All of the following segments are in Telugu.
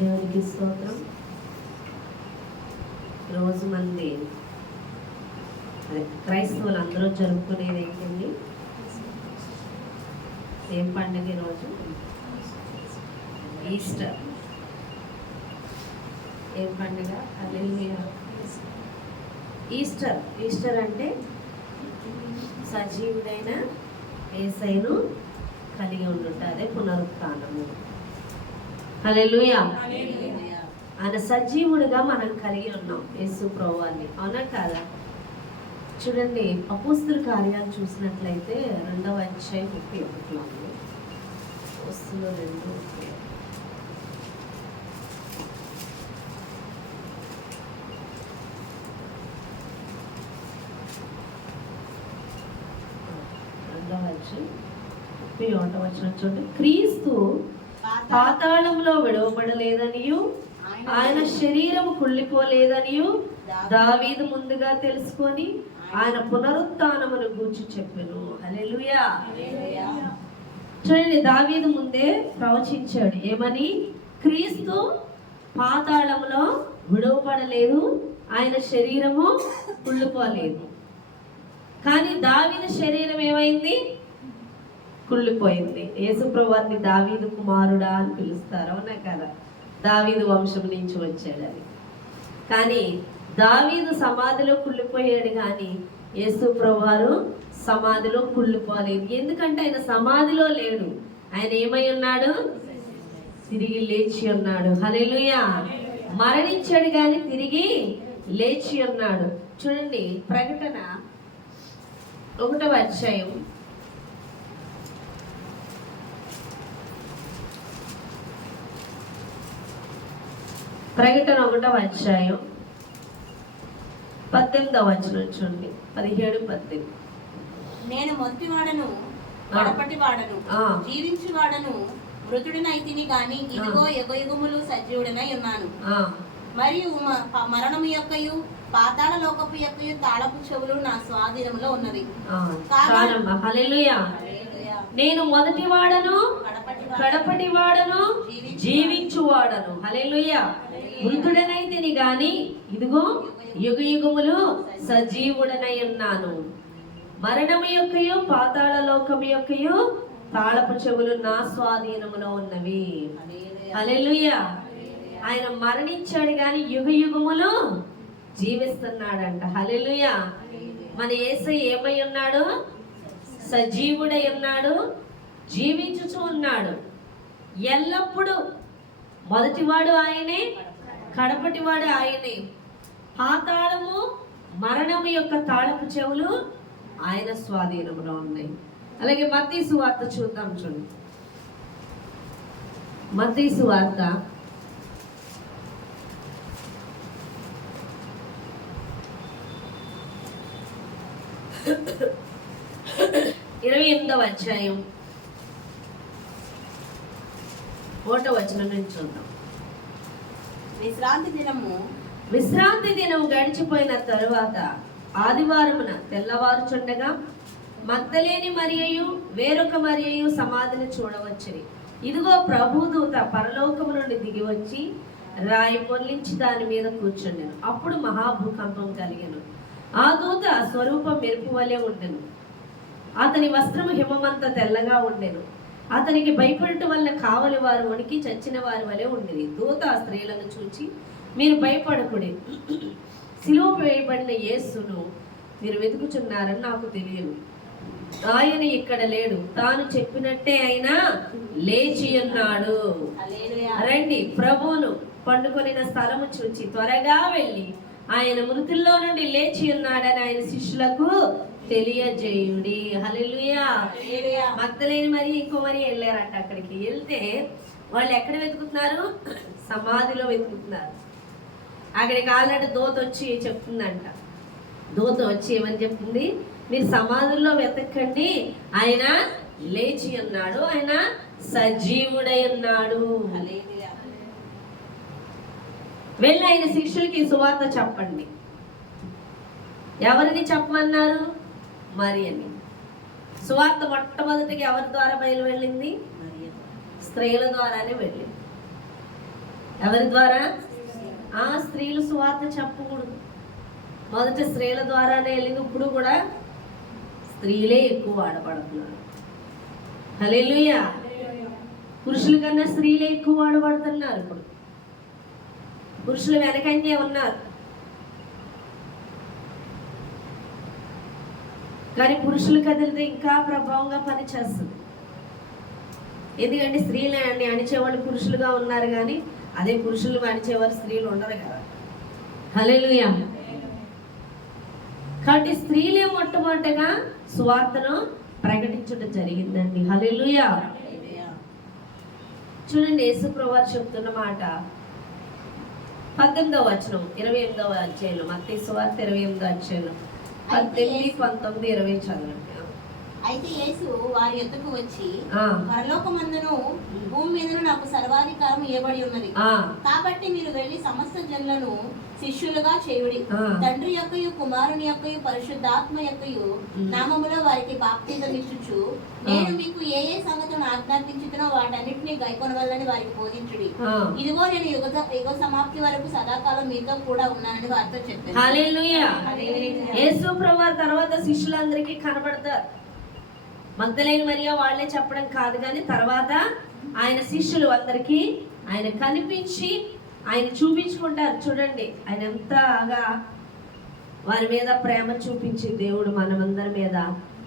దేవునికి స్తోత్రం. రోజు మంది క్రైస్తవులు అందరూ జరుపుకునేది ఏంటండి? ఏం పండుగ రోజు? ఈస్టర్. ఏం పండుగ? హల్లెలూయా. ఈస్టర్. ఈస్టర్ అంటే సజీవుడైన యేసయ్యను కలిగి ఉండుట, అదే పునరుత్థానము. హల్లెలూయా. ఆయన సజీవుడిగా మనం కలిగి ఉన్నాం యేసు ప్రభువాన్ని, అవునా కాదా? చూడండి, అపోస్తుల కార్యాలు చూసినట్లయితే 2వ అధ్యాయం 31లో ఉంది. అపోస్తులు 2 చూడండి, క్రీస్తు పాతాళంలో విడవబడలేదనియు ఆయన శరీరము కుళ్ళిపోలేదనియు దావీదు ముందుగా తెలుసుకొని ఆయన పునరుత్థానమును గూర్చి చెప్పెను. హల్లెలూయా. చూడండి, దావీదు ముందే ప్రవచించాడు ఏమని? క్రీస్తు పాతాళంలో విడవబడలేదు, ఆయన శరీరము కుళ్ళిపోలేదు. కానీ దావీదు శరీరం ఏమైంది? కుళ్ళిపోయింది. యేసుప్రభువాన్ని దావీదు కుమారుడా అని పిలుస్తారు, అవునా కదా? దావీదు వంశం నుంచి వచ్చాడని. కానీ దావీదు సమాధిలో కుళ్ళిపోయాడు, కానీ యేసుప్రభువారు సమాధిలో కుళ్ళిపోలేదు. ఎందుకంటే ఆయన సమాధిలో లేడు, ఆయన ఏమై ఉన్నాడు? తిరిగి లేచి ఉన్నాడు. హల్లెలూయా. మరణించాడు కానీ తిరిగి లేచి ఉన్నాడు. చూడండి, ప్రకటన 1వ అధ్యాయం 1వ అధ్యాయం 18వ వచనం చూడండి. 17, 18. నేను మొదటివాడను, కడపటివాడను, జీవించువాడను, మృతుడినైతిని గాని ఇదిగో యుగయుగములు సజీవుడనై ఉన్నాను. మరియు మరణము యొక్కయు పాతాళ లోకపు యొక్కయు తాళపు చెవులు నా స్వాధీనంలో ఉన్నవి. హల్లెలూయా. నేను మొదటివాడను, కడపటివాడను, జీవించువాడను. హల్లెలూయా. మృతుడనైతిని గాని ఇదిగో యుగయుగములు సజీవుడనై ఉన్నాను. మరణము యొక్కయు పాతాళ లోకము యొక్కయు తాళపు చెవులు నా స్వాధీనములో ఉన్నవి. హల్లెలూయా. ఆయన మరణించాడు కానీ యుగయుగములు జీవిస్తున్నాడంట. హల్లెలూయా. మన యేసయ్య ఏమై ఉన్నాడు? సజీవుడై ఉన్నాడు, జీవించుచూ ఉన్నాడు. ఎల్లప్పుడూ మొదటివాడు ఆయనే, కడపటివాడు ఆయనే. పాతాళము, మరణము యొక్క తాళపు చెవులు ఆయన స్వాధీనంలో ఉన్నాయి. అలాగే మత్తయి సువార్త చూద్దాం. చూడండి, మత్తయి సువార్త 28వ అధ్యాయం 1వ వచనం నుంచి చూద్దాం. విశ్రాంతి దినము గడిచిపోయిన తరువాత ఆదివారమున తెల్లవారుచుండగా మగ్దలేని మరియయు వేరొక మరియయు సమాధిని చూడవచ్చుని. ఇదిగో ప్రభుదూత పరలోకము నుండి దిగి వచ్చి రాయి పొర్లించి దాని మీద కూర్చుండెను. అప్పుడు మహాభూకంపం కలిగెను. ఆ దూత స్వరూపం మెరుపు వలె ఉండెను. అతని వస్త్రము హిమమంత తెల్లగా ఉండెను. అతనికి భయపడట వల్ల కావలి వారు వణికి చచ్చిన వారి వలె ఉండేది. దూత ఆ స్త్రీలను చూచి, మీరు భయపడకుడి, సిలువ వేయబడిన యేసును మీరు వెతుకుచున్నారని నాకు తెలియదు. ఆయన ఇక్కడ లేడు, తాను చెప్పినట్టే ఆయన లేచి ఉన్నాడు. రండి, ప్రభువును పండుకొనిన స్థలము చూచి త్వరగా వెళ్ళి ఆయన మృతుల్లో నుండి లేచి ఉన్నాడని ఆయన శిష్యులకు తెలియజేయుడి. హల్లెలూయా. మగ్దలేని మరి ఇంకో మరి వెళ్ళారంట. అక్కడికి వెళ్తే వాళ్ళు ఎక్కడ వెతుకుతున్నారు? సమాధిలో వెతుకుతున్నారు. అక్కడికి ఆల్రెడీ దూత వచ్చి చెప్తుందంట. దూత వచ్చి ఏమని చెప్తుంది? మీరు సమాధుల్లో వెతకండి, ఆయన లేచి ఉన్నాడు, ఆయన సజీవుడై ఉన్నాడు. వెళ్ళి ఆయన శిష్యులకి సువార్త చెప్పండి. ఎవరిని చెప్పమన్నారు? మరియని. సువార్త మొట్టమొదటిగా ఎవరి ద్వారా బయలు వెళ్ళింది? స్త్రీల ద్వారానే వెళ్ళింది. ఎవరి ద్వారా? స్త్రీలు సువార్త చెప్పకూడదు. మొదట స్త్రీల ద్వారానే వెళ్ళింది, ఇప్పుడు కూడా స్త్రీలే ఎక్కువ వాడబడుతున్నారు. హల్లెలూయా. పురుషుల కన్నా స్త్రీలే ఎక్కువ వాడబడుతున్నారు. ఇప్పుడు పురుషులు వెనకంజే ఉన్నారు, కానీ పురుషులు కదిలితే ఇంకా ప్రభావంగా పనిచేస్తుంది. ఎందుకంటే స్త్రీలని అణిచేవాళ్ళు పురుషులుగా ఉన్నారు, కానీ అదే పురుషులు అణిచేవారు స్త్రీలు ఉండరు కదా. హల్లెలూయా. కాబట్టి స్త్రీలే మొట్టమొదటగా సువార్తను ప్రకటించడం జరిగిందండి. హల్లెలూయా. చూడండి, యేసుప్రభువు వారు చెప్తున్న మాట 18వ వచనం 28వ అధ్యాయంలో, మత్తయి సువార్త 28వ అధ్యాయంలో 18, 19, 20 చదవండి. అయితే యేసు వారి యొద్దకు వచ్చి, పరలోకమందును భూమి మీదను నాకు సర్వాధికారం ఇవ్వబడి ఉన్నది, కాబట్టి మీరు వెళ్ళి సమస్త జనులను శిష్యులుగా చేయుడి, తండ్రి యొక్కయు కుమారుని యొక్కయు పరిశుద్ధాత్మ యొక్కయు నామములో వారికి బాప్తిజం ఇచ్చుచు, నేను మీకు ఏ ఏ సంగతులను ఆజ్ఞాపించుతున్నో వాటన్నిటిని గైకొనవలెనని వారికి బోధించుడి. ఇదిగో నేను యుగ సమాప్తి వరకు సదాకాలం మీతో కూడా ఉన్నానని వారితో చెప్పాను. హల్లెలూయా. యేసు ప్రభువు తర్వాత శిష్యులందరికీ కనబడతారు. మగ్దలేని మరియా వాళ్ళే చెప్పడం కాదు, కానీ తర్వాత ఆయన శిష్యులు అందరికీ ఆయన కనిపించి ఆయన చూపించుకుంటారు. చూడండి, ఆయన ఎంతగా వారి మీద ప్రేమ చూపించి దేవుడు మనమందరి మీద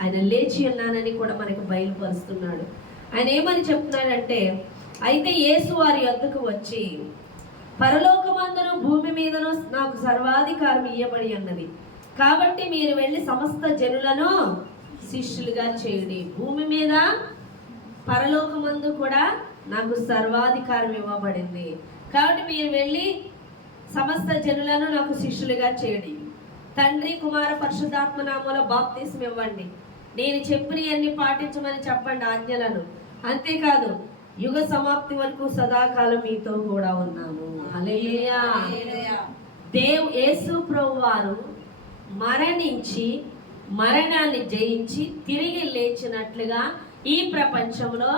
ఆయన లేచి ఉన్నానని కూడా మనకు బయలుపరుస్తున్నాడు. ఆయన ఏమని చెప్తున్నాడంటే, అయితే యేసు వారి యొద్దకు వచ్చి, పరలోకమందును భూమి మీదను నాకు సర్వాధికారం ఇయ్యబడి ఉన్నది, కాబట్టి మీరు వెళ్ళి సమస్త జనులను శిష్యులుగా చేయండి. భూమి మీద పరలోకమందు కూడా నాకు సర్వాధికారం ఇవ్వబడింది, కాబట్టి మీరు వెళ్ళి సమస్త జనులను నాకు శిష్యులుగా చేయండి. తండ్రి కుమార పరిశుద్ధాత్మ నామములో బాప్తిసం ఇవ్వండి. నేను చెప్పినవన్నీ పాటించమని చెప్పండి ఆజ్ఞలను. అంతేకాదు, యుగ సమాప్తి వరకు సదాకాలం మీతో కూడా ఉన్నాను. హల్లెలూయా. యేసు ప్రభువు వారు మరణించి మరణాన్ని జయించి తిరిగి లేచినట్లుగా ఈ ప్రపంచంలో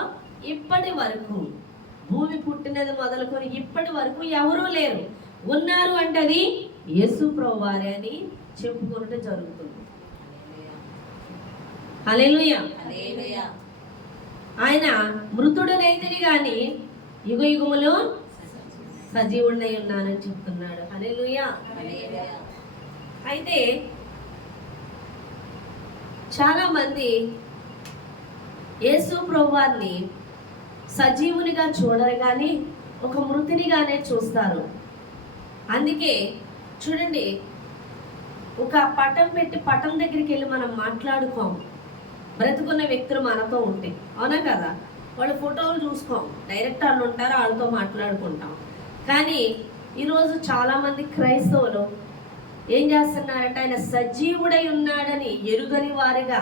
ఇప్పటి వరకు, భూమి పుట్టినది మొదలుకొని ఇప్పటి వరకు ఎవరూ లేరు. ఉన్నారు అంటే అది యేసు ప్రభువారే అని చెప్పుకోవడం జరుగుతుంది. హల్లెలూయా. ఆయన మృతుడనైతిని గాని యుగ యుగములో సజీవుడై ఉన్నానని చెప్తున్నాడు. హల్లెలూయా. అయితే చాలా మంది యేసు ప్రభువారిని సజీవునిగా చూడరు, కానీ ఒక మృతునిగానే చూస్తారు. అందుకే చూడండి, ఒక పటం పెట్టి పటం దగ్గరికి వెళ్ళి మనం మాట్లాడుకోం. బ్రతుకున్న వ్యక్తులు మనతో ఉంటే, అవునా కదా, వాళ్ళ ఫోటోలు చూసుకోం, డైరెక్ట్ వాళ్ళు ఉంటారు, వాళ్ళతో మాట్లాడుకుంటాం. కానీ ఈరోజు చాలామంది క్రైస్తవులు ఏం చేస్తున్నారంటే, ఆయన సజీవుడై ఉన్నాడని ఎరుగని వారిగా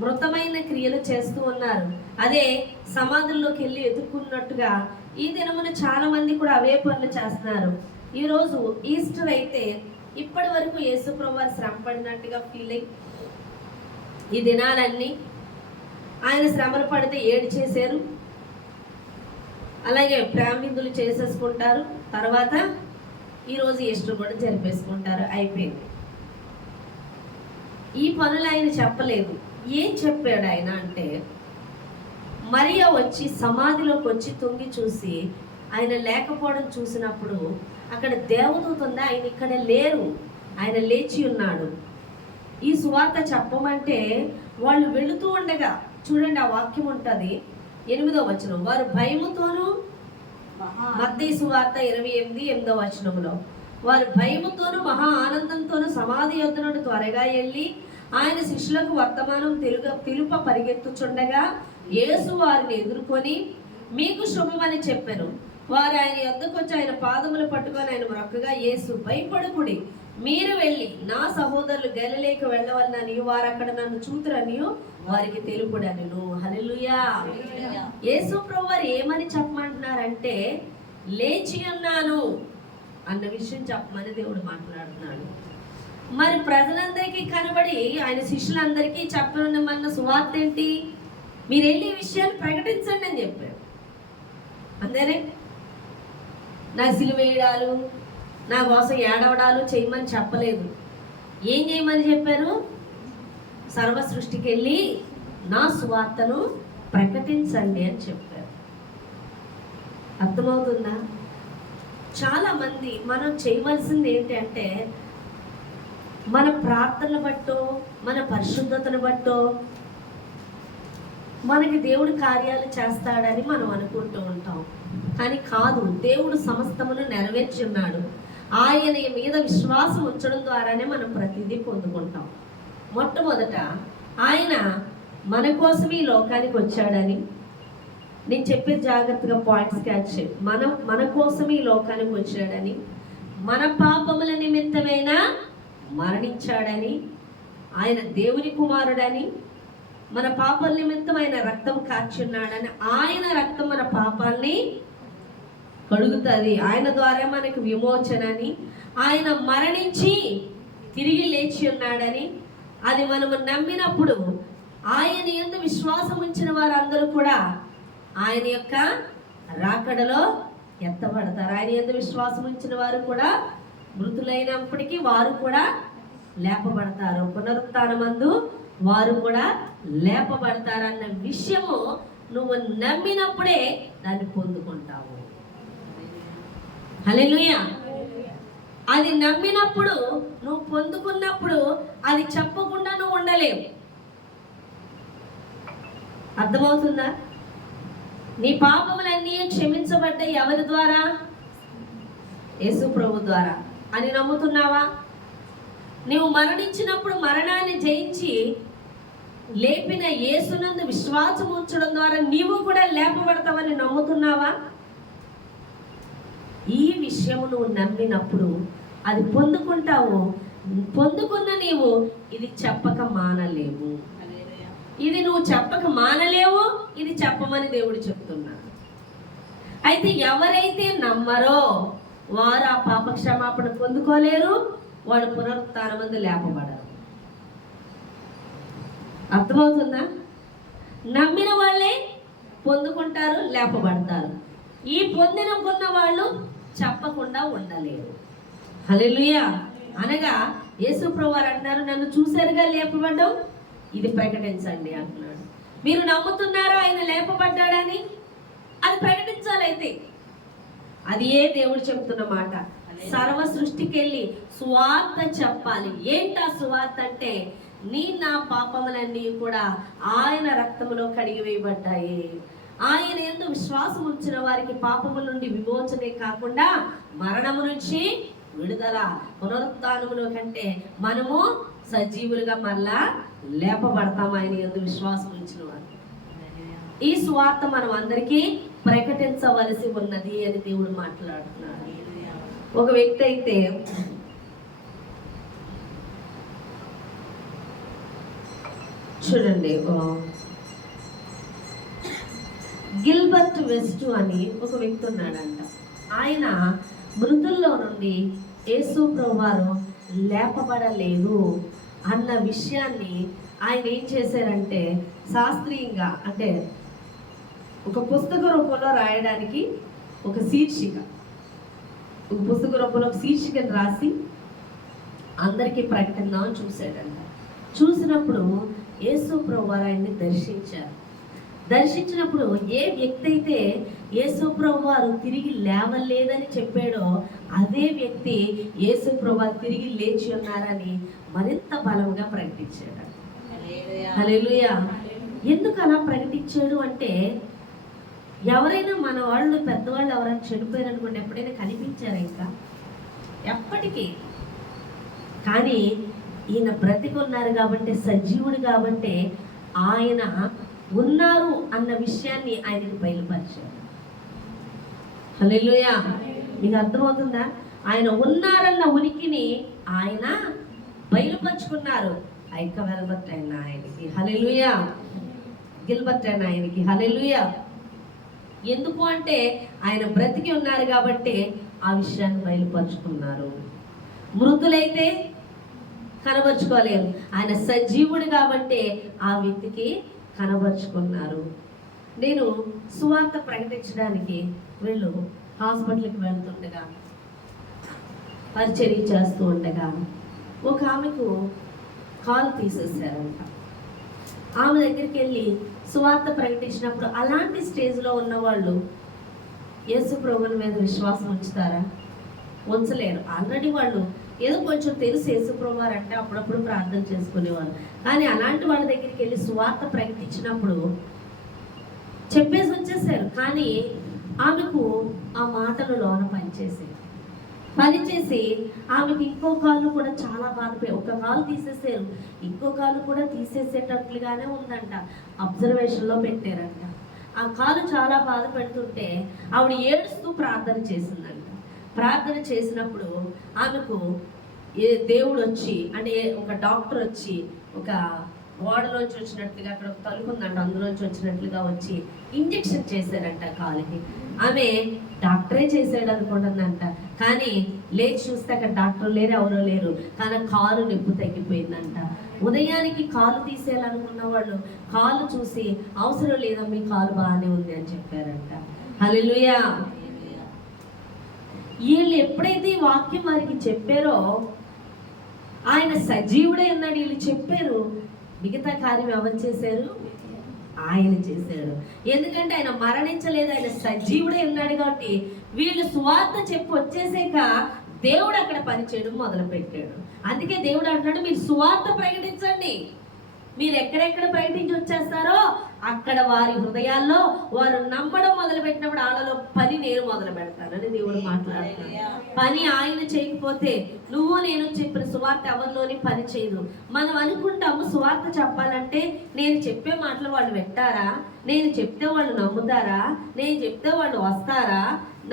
మృతమైన క్రియలు చేస్తూ ఉన్నారు. అదే సమాధుల్లోకి వెళ్ళి ఎదుర్కొన్నట్టుగా ఈ దినమున చాలా మంది కూడా అవే పనులు చేస్తున్నారు. ఈరోజు ఈస్టర్ అయితే ఇప్పటి వరకు యేసు ప్రభువు శ్రమ పడినట్టుగా ఫీల్ అయ్యి ఈ దినాలన్నీ ఆయన శ్రమలు పడితే ఏడు చేశారు, అలాగే ప్రేమ విందులు చేసేసుకుంటారు, తర్వాత ఈరోజు ఈస్టర్ కూడా జరిపేసుకుంటారు, అయిపోయింది. ఈ పనులు ఆయన చెప్పలేదు. ఏం చెప్పాడు ఆయన అంటే, మరియా వచ్చి సమాధిలోకి వచ్చి తొంగి చూసి ఆయన లేకపోవడం చూసినప్పుడు అక్కడ దేవదూత ఉంది, ఆయన ఇక్కడ లేరు, ఆయన లేచి ఉన్నాడు. ఈ సువార్త చెప్పమంటే వాళ్ళు వెళుతూ ఉండగా చూడండి, ఆ వాక్యం ఉంటుంది 8వ వచనం, వారు భయముతోనూ, మత్తయి సువార్త 28:8 వచనంలో, వారు భయముతోనూ మహా ఆనందంతోనూ సమాధి యొద్ద నుండి త్వరగా వెళ్ళి ఆయన శిష్యులకు వర్తమానం తెలుప పరిగెత్తుచుండగా యేసు వారిని ఎదుర్కొని మీకు శుభమని చెప్పాను. వారు ఆయన యొద్దకు వచ్చి ఆయన పాదములు పట్టుకొని ఆయన మొక్కగా, యేసు భయపడకుడి, మీరు వెళ్ళి నా సహోదరులు గలిలేకి వెళ్ళవలనని వారు అక్కడ నన్ను చూతురని వారికి తెలుపుడను. హల్లెలూయా. యేసు ప్రభువారు ఏమని చెప్పమంటున్నారంటే, లేచి ఉన్నాను అన్న విషయం చెప్పమని దేవుడు మాట్లాడుతున్నాడు. మరి ప్రజలందరికీ కనబడి ఆయన శిష్యులందరికీ చెప్పనున్నమన్న సువార్త ఏంటి? మీరు వెళ్ళి ఈ విషయాన్ని ప్రకటించండి అని చెప్పారు. అంతేనే. నా సిలువేయడాలు, నా కోసం ఏడవడాలు చేయమని చెప్పలేదు. ఏం చేయమని చెప్పారు? సర్వ సృష్టికి వెళ్ళి నా సువార్తను ప్రకటించండి అని చెప్పారు. అర్థమవుతుందా? చాలామంది మనం చేయవలసింది ఏంటి అంటే, మన ప్రార్థనలు బట్టో మన పరిశుద్ధతను బట్టో మనకి దేవుడు కార్యాలు చేస్తాడని మనం అనుకుంటూ ఉంటాం. కానీ కాదు, దేవుడు సమస్తమును నెరవేర్చి ఉన్నాడు. ఆయన మీద విశ్వాసం ఉంచడం ద్వారానే మనం ప్రతిదీ పొందుకుంటాం. మొట్టమొదట ఆయన మన కోసం ఈ లోకానికి వచ్చాడని, నేను చెప్పే జాగ్రత్తగా పాయింట్స్ క్యాచ్ చేయి. మన కోసం ఈ లోకానికి వచ్చాడని, మన పాపముల నిమిత్తమైన మరణించాడని, ఆయన దేవుని కుమారుడని, మన పాపాల నిమిత్తం ఆయన రక్తం కార్చున్నాడని, ఆయన రక్తం మన పాపాల్ని కడుగుతుంది, ఆయన ద్వారా మనకు విమోచనని, ఆయన మరణించి తిరిగి లేచి ఉన్నాడని, అది మనము నమ్మినప్పుడు ఆయన యందు విశ్వాసం ఉంచిన వారందరూ కూడా ఆయన యొక్క రాకడలో ఎత్తబడతారు. ఆయన యందు విశ్వాసం ఉంచిన వారు కూడా మృతులైనప్పటికీ వారు కూడా లేపబడతారు. పునరుత్థానమందు వారు కూడా లేపబడతారన్న విషయము నువ్వు నమ్మినప్పుడే దాన్ని పొందుకుంటావు. హల్లెలూయా. అది నమ్మినప్పుడు, నువ్వు పొందుకున్నప్పుడు అది చెప్పకుండా నువ్వు ఉండలేవు. అర్థమవుతుందా? నీ పాపములన్నీ క్షమించబడ్డాయి ఎవరి ద్వారా? యేసు ప్రభు ద్వారా అని నమ్ముతున్నావా? నీవు మరణించినప్పుడు మరణాన్ని జయించి లేపిన యేసునందు విశ్వాసం ఉంచడం ద్వారా నీవు కూడా లేపబడతావని నమ్ముతున్నావా? ఈ విషయము నువ్వు నమ్మినప్పుడు అది పొందుకుంటావు. పొందుకున్న నీవు ఇది చెప్పక మానలేవు. ఇది నువ్వు చెప్పక మానలేవు. ఇది చెప్పమని దేవుడు చెప్తున్నాడు. అయితే ఎవరైతే నమ్మరో వారు ఆ పాప క్షమాపణ పొందుకోలేరు, వాడు పునరుత్థానమందు లేపబడరు. అర్థమవుతుందా? నమ్మిన వాళ్ళే పొందుకుంటారు, లేపబడతారు. ఈ పొందినకున్న వాళ్ళు చెప్పకుండా ఉండలేరు. హల్లెలూయా. అనగా యేసు ప్రభువారు అంటున్నారు, నన్ను చూశారుగా లేపబడ్డం, ఇది ప్రకటించండి అంటున్నాడు. మీరు నమ్ముతున్నారా ఆయన లేపబడ్డాడని? అది ప్రకటించాలి. అయితే అది ఏ దేవుడు చెప్తున్న మాట. సర్వ సృష్టికి వెళ్ళి సువార్త చెప్పాలి. ఏంటా సువార్త అంటే, నా పాపములన్నీ కూడా ఆయన రక్తములో కడిగి వేయబడ్డాయి. ఆయన యందు విశ్వాసం ఉంచిన వారికి పాపముల నుండి విమోచనే కాకుండా మరణము నుంచి విడుదల, పునరుత్థానములో కంటే మనము సజీవులుగా మరలా లేపబడతాం ఆయన యందు విశ్వాసం ఉంచిన వారు. ఈ సువార్త మనం అందరికీ ప్రకటించవలసి ఉన్నది అని దేవుడు మాట్లాడుతున్నాడు. ఒక వ్యక్తి అయితే చూడండి, గిల్బర్ట్ వెస్ట్ అని ఒక వ్యక్తి ఉన్నాడంట. ఆయన మృతుల్లో నుండి యేసు ప్రభువారు లేపబడలేదు అన్న విషయాన్ని ఆయన ఏం చేశారంటే, శాస్త్రీయంగా అంటే ఒక పుస్తక రూపంలో రాయడానికి ఒక పుస్తక రూపంలో ఒక శీర్షికను రాసి అందరికీ ప్రకటిద్దామని చూశాడంట. చూసినప్పుడు యేసు ప్రభువారు ఆయన్ని దర్శించినప్పుడు ఏ వ్యక్తి అయితే యేసు ప్రభువారు తిరిగి లేవలేదని చెప్పాడో అదే వ్యక్తి యేసు ప్రభువారు తిరిగి లేచి ఉన్నారని మరింత బలంగా ప్రకటించాడు. హల్లెలూయా. ఎందుకు అలా ప్రకటించాడు అంటే, ఎవరైనా మన వాళ్ళు పెద్దవాళ్ళు ఎవరైనా చనిపోయారు అనుకోండి, ఎప్పుడైనా కనిపించారా? ఇంకా ఎప్పటికీ. కానీ ఈయన బ్రతికున్నారు కాబట్టి, సజీవుడు కాబట్టి ఆయన ఉన్నారు అన్న విషయాన్ని ఆయనకు బయలుపరిచారు. హల్లెలూయా. మీకు అర్థమవుతుందా? ఆయన ఉన్నారన్న ఉనికిని ఆయన బయలుపరుచుకున్నారు. గిల్బర్ట్ అయిన ఆయనకి హల్లెలూయా. గిల్బర్ట్ అయిన ఆయనకి హల్లెలూయా. ఎందుకు అంటే ఆయన బ్రతికి ఉన్నారు కాబట్టి ఆ విషయాన్ని బయలుపరుచుకున్నారు. మృతులైతే కనబరుచుకోలేరు, ఆయన సజీవుడు కాబట్టి ఆ వ్యక్తికి కనబరుచుకున్నారు. నేను సువార్త ప్రకటించడానికి వీళ్ళు హాస్పిటల్కి వెళ్తుండగా పరిచర్య చేస్తూ ఉండగా ఒక ఆమెకు కాలు తీసేసారంట. ఆమె దగ్గరికి వెళ్ళి సువార్త ప్రకటించినప్పుడు అలాంటి స్టేజ్లో ఉన్న వాళ్ళు యేసు ప్రభువుని మీద విశ్వాసం ఉంచుతారా? ఉంచలేరు. ఆల్రెడీ వాళ్ళు ఏదో కొంచెం తెలుసు యేసు ప్రభు అంటే అప్పుడప్పుడు ప్రార్థన చేసుకునేవాళ్ళు. కానీ అలాంటి వాళ్ళ దగ్గరికి వెళ్ళి సువార్త ప్రకటించినప్పుడు చెప్పేసి వచ్చేసారు. కానీ ఆమెకు ఆ మాటలు లోన పనిచేసి ఆమెకు ఇంకో కాలు కూడా చాలా బాధపోయి, ఒక కాలు తీసేసారు, ఇంకో కాలు కూడా తీసేసేటట్లుగానే ఉందంట. అబ్జర్వేషన్లో పెట్టారంట. ఆ కాలు చాలా బాధ పెడుతుంటే ఆవిడ ఏడుస్తూ ప్రార్థన చేసిందంట. ప్రార్థన చేసినప్పుడు ఆమెకు దేవుడు వచ్చి, అంటే ఒక డాక్టర్ వచ్చి, ఒక ఓడలోంచి వచ్చినట్లుగా అక్కడ ఒక తలుపు ఉందంట, అందులోంచి వచ్చినట్లుగా వచ్చి ఇంజెక్షన్ చేశారంట కాలుకి. ఆమె డాక్టరే చేశాడు అనుకుంటుందంట. కానీ లేచి చూస్తే అక్కడ డాక్టర్ లేరు, ఎవరో లేరు. కానీ కాలు నొప్పి తగ్గిపోయిందంట. ఉదయానికి కాలు తీసేయాలనుకున్న వాళ్ళు కాలు చూసి అవసరం లేదా, మీ కాలు బాగానే ఉంది అని చెప్పారంట. హల్లెలూయా. వీళ్ళు ఎప్పుడైతే ఈ వాక్యం వారికి చెప్పారో, ఆయన సజీవుడే అన్నాడు వీళ్ళు చెప్పారు, మిగతా కార్యం ఎవరు చేశారు? ఆయన చేశాడు. ఎందుకంటే ఆయన మరణించలేదు, ఆయన సజీవుడే ఉన్నాడు. కాబట్టి వీళ్ళు సువార్త చెప్పి వచ్చేసాక దేవుడు అక్కడ పనిచేయడం మొదలు పెట్టాడు. అందుకే దేవుడు అంటున్నాడు, మీరు సువార్త ప్రకటించండి. మీరు ఎక్కడెక్కడ ప్రకటించి వచ్చేస్తారో అక్కడ వారి హృదయాల్లో వారు నమ్మడం మొదలు పెట్టినప్పుడు వాళ్ళలో పని నేను మొదలు పెడతానని దేవుడు మాట్లాడుతున్నాడు. పని ఆయన చేయకపోతే నువ్వు నేను చెప్పిన సువార్త ఎవరిలోని పని చేయదు. మనం అనుకుంటాము సువార్త చెప్పాలంటే నేను చెప్పే మాటలు వాళ్ళు వింటారా, నేను చెప్తే వాళ్ళు నమ్ముతారా, నేను చెప్తే వాళ్ళు వస్తారా,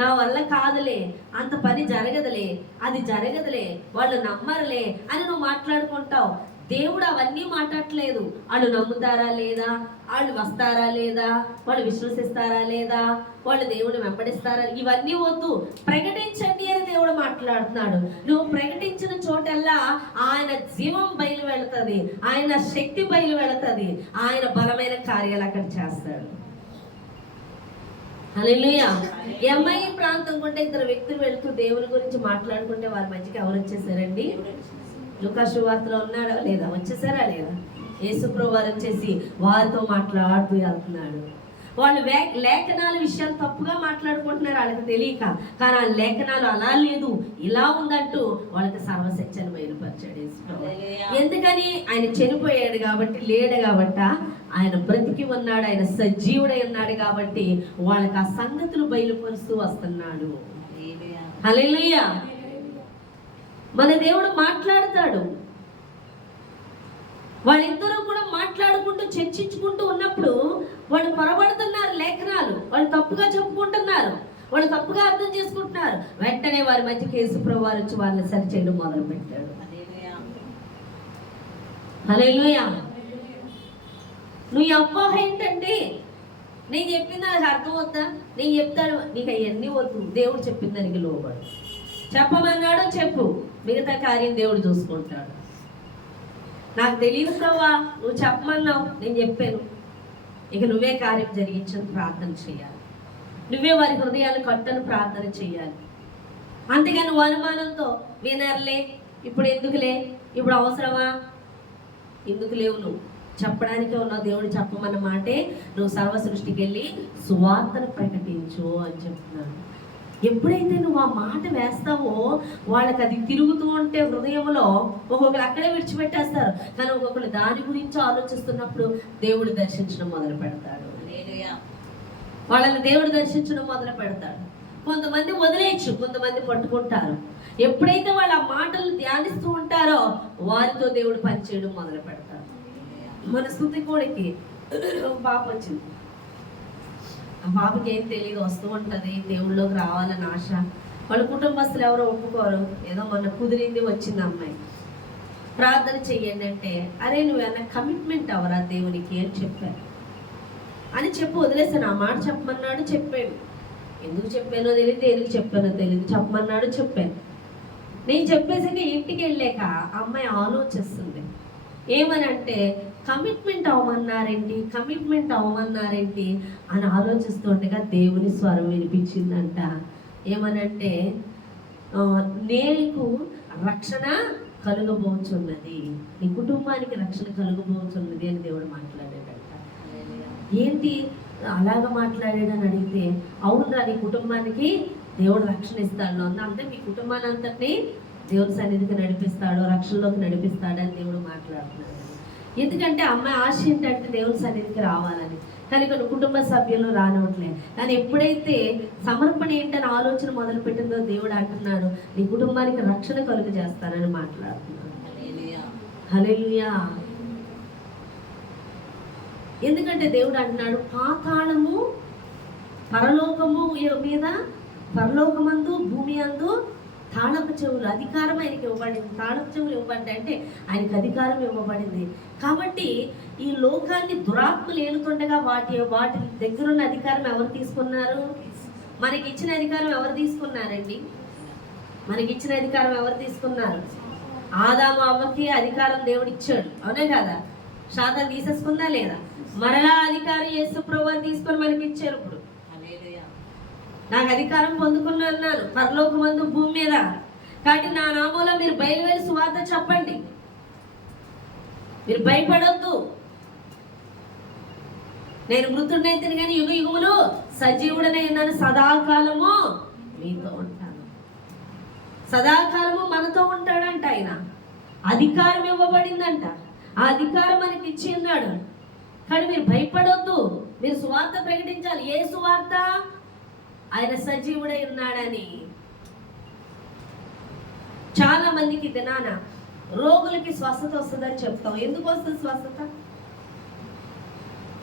నా వల్ల కాదులే, అంత పని జరగదులే, అది జరగదులే, వాళ్ళు నమ్మరులే అని నువ్వు మాట్లాడుకుంటావు. దేవుడు అవన్నీ మాట్లాడట్లేదు. వాళ్ళు నమ్ముతారా లేదా, వాళ్ళు వస్తారా లేదా, వాళ్ళు విశ్వసిస్తారా లేదా, వాళ్ళు దేవుని వెంబడిస్తారా, ఇవన్నీ వద్దు, ప్రకటించండి అని దేవుడు మాట్లాడుతున్నాడు. నువ్వు ప్రకటించిన చోటల్లా ఆయన జీవం బయలు వెళుతుంది, ఆయన శక్తి బయలు వెళుతుంది, ఆయన బలమైన కార్యాలు అక్కడ చేస్తాడు. హల్లెలూయా. ఎంఐ ప్రాంతం గుండా ఇద్దరు వ్యక్తులు వెళుతూ దేవుని గురించి మాట్లాడుకుంటే వారి మధ్యకి ఎవరు వచ్చేసారండి? లూకా సువార్తలో ఉన్నాడా లేదా? వచ్చేసారా లేదా? యేసుప్రభు వారు వచ్చేసి వారితో మాట్లాడుతూ వెళ్తున్నాడు. వాళ్ళు లేఖనాల విషయాలు తప్పుగా మాట్లాడుకుంటున్నారు వాళ్ళకి తెలియక. కానీ ఆ లేఖనాలు అలా లేదు, ఇలా ఉందంటూ వాళ్ళకి సర్వసత్యాన్ని బయలుపరిచాడు యేసుప్రభు. ఎందుకని? ఆయన చనిపోయాడు కాబట్టి, లేడు కాబట్టి, ఆయన బ్రతికి ఉన్నాడు, ఆయన సజీవుడై ఉన్నాడు కాబట్టి వాళ్ళకి ఆ సంగతులు బయలుపరుస్తూ వస్తున్నాడు. హల్లెలూయా. మన దేవుడు మాట్లాడతాడు. వాళ్ళిద్దరూ కూడా మాట్లాడుకుంటూ చర్చించుకుంటూ ఉన్నప్పుడు వాళ్ళు పొరబడుతున్నారు లేఖనాలు, వాళ్ళు తప్పుగా చెప్పుకుంటున్నారు, వాళ్ళు తప్పుగా అర్థం చేసుకుంటున్నారు. వెంటనే వారి మధ్య యేసుప్రభు వారు వచ్చి వాళ్ళని సరిచేయడం మొదలు పెట్టాడు. హల్లెలూయా. నువ్వు అపోహ ఏంటంటే, నేను చెప్పింది నాకు అర్థం అవుతా, నేను చెప్తాను, నీకు అవన్నీ వద్దు, దేవుడు చెప్పిన దానికి లోబడు. చెప్పమన్నాడు చెప్పు, మిగతా కార్యం దేవుడు చూసుకుంటాడు. నాకు తెలియదు ప్రభా, నువ్వు చెప్పమన్నావు, నేను చెప్పాను, ఇక నువ్వే కార్యం జరిగించని ప్రార్థన చేయాలి, నువ్వే వారి హృదయాలు కట్టని ప్రార్థన చేయాలి. అంతేగాని నువ్వు అనుమానంతో వినర్లే, ఇప్పుడు ఎందుకులే, ఇప్పుడు అవసరమా, ఎందుకు లేవు, నువ్వు చెప్పడానికే ఉన్నావు. దేవుడు చెప్పమన్న మాటే నువ్వు సర్వ సృష్టికి వెళ్ళి సువార్తను ప్రకటించు అని చెప్తున్నాడు. ఎప్పుడైతే నువ్వు ఆ మాట వేస్తావో వాళ్ళకి అది తిరుగుతూ ఉంటే హృదయంలో ఒక్కొక్కరు అక్కడే విడిచిపెట్టేస్తారు. కానీ ఒక్కొక్కరు దాని గురించి ఆలోచిస్తున్నప్పుడు దేవుడు దర్శించడం మొదలు పెడతాడు. వాళ్ళని దేవుడు దర్శించడం మొదలు పెడతాడు. కొంతమంది వదిలేయచ్చు, కొంతమంది పట్టుకుంటారు. ఎప్పుడైతే వాళ్ళు ఆ మాటలు ధ్యానిస్తూ ఉంటారో వారితో దేవుడు పనిచేయడం మొదలు పెడతారు. మన స్తుతి కోడికి పాప వచ్చింది. ఆ బాబుకి ఏం తెలియదు, వస్తూ ఉంటుంది, దేవుళ్ళలోకి రావాలని ఆశ. వాళ్ళ కుటుంబస్తులు ఎవరో ఒప్పుకోరు, ఏదో మొన్న కుదిరింది, వచ్చింది అమ్మాయి. ప్రార్థన చెయ్యండి అంటే, అరే నువ్వేమన్నా కమిట్మెంట్ అవరా దేవునికి అని చెప్పాను అని చెప్పి వదిలేసాను. ఆ మాట చెప్పమన్నాడు, చెప్పాడు. ఎందుకు చెప్పానో తెలియదు, ఎందుకు చెప్పానో తెలియదు, చెప్పమన్నాడు, చెప్పాను. నేను చెప్పేసాక ఇంటికి వెళ్ళాక ఆ అమ్మాయి ఆలోచిస్తుంది. ఏమని అంటే, కమిట్మెంట్ అవ్వమన్నారేంటి అని ఆలోచిస్తుండగా దేవుని స్వరం వినిపించిందంట. ఏమనంటే నీకు రక్షణ కలుగబోచున్నది, నీ కుటుంబానికి రక్షణ కలుగబోచున్నది అని దేవుడు మాట్లాడాడంట. ఏంటి అలాగా మాట్లాడాడని అడిగితే, అవునురా నీ కుటుంబానికి దేవుడు రక్షణ ఇస్తాడు అంటే మీ కుటుంబాన్ని అంతటినీ దేవుడి సన్నిధికి నడిపిస్తాడు, రక్షణలోకి నడిపిస్తాడు అని దేవుడు మాట్లాడుతున్నాడు. ఎందుకంటే అమ్మాయి ఆశ ఏంటంటే దేవుడి సన్నిధికి రావాలని, కానీ కొన్ని కుటుంబ సభ్యులు రానివ్వట్లేదు. కానీ ఎప్పుడైతే సమర్పణ ఏంటని ఆలోచన మొదలు పెట్టిందో దేవుడు అంటున్నాడు నీ కుటుంబానికి రక్షణ కలుగ చేస్తానని మాట్లాడుతున్నాడు. హల్లెలూయా. ఎందుకంటే దేవుడు అంటున్నాడు పాతాళము పరలోకము మీద, పరలోకమందు భూమి అందు తాళపు చెవులు అధికారం ఆయనకి ఇవ్వబడింది. తాళపు చెవులు ఇవ్వబడ్డాయి అంటే ఆయనకు అధికారం ఇవ్వబడింది. కాబట్టి ఈ లోకాన్ని దురాత్మలు ఏలుతుండగా వాటి దగ్గరున్న అధికారం ఎవరు తీసుకున్నారు? మనకి ఇచ్చిన అధికారం ఎవరు తీసుకున్నారండి? మనకి ఇచ్చిన అధికారం ఎవరు తీసుకున్నారు? ఆదాము అవ్వకి అధికారం దేవుడు ఇచ్చాడు, అవునే కదా? శాతం తీసేసుకుందా లేదా? మరలా అధికారం యేసు ప్రభువు తీసుకొని మనకి ఇచ్చారు. ఇప్పుడు నాకు అధికారం పొందుకున్నాను పరలోకమందు భూమి మీద, కాబట్టి నా నామంలో మీరు బయలువెళ్ళి సువార్త చెప్పండి, మీరు భయపడొద్దు. నేను మృతుడినైతే కానీ యుగ యుగములు సజీవుడనే ఉన్నాను, సదాకాలము మీతో ఉంటాను. సదాకాలము మనతో ఉంటాడంట. ఆయన అధికారం ఇవ్వబడిందంట, ఆ అధికారం మనకి ఇచ్చి ఉన్నాడు. కానీ మీరు భయపడొద్దు, మీరు సువార్త ప్రకటించాలి. ఏ సువార్త? ఆయన సజీవుడై ఉన్నాడని. చాలా మందికి దినాన రోగులకి స్వస్థత వస్తుందని చెప్తాం. ఎందుకు వస్తుంది స్వస్థత?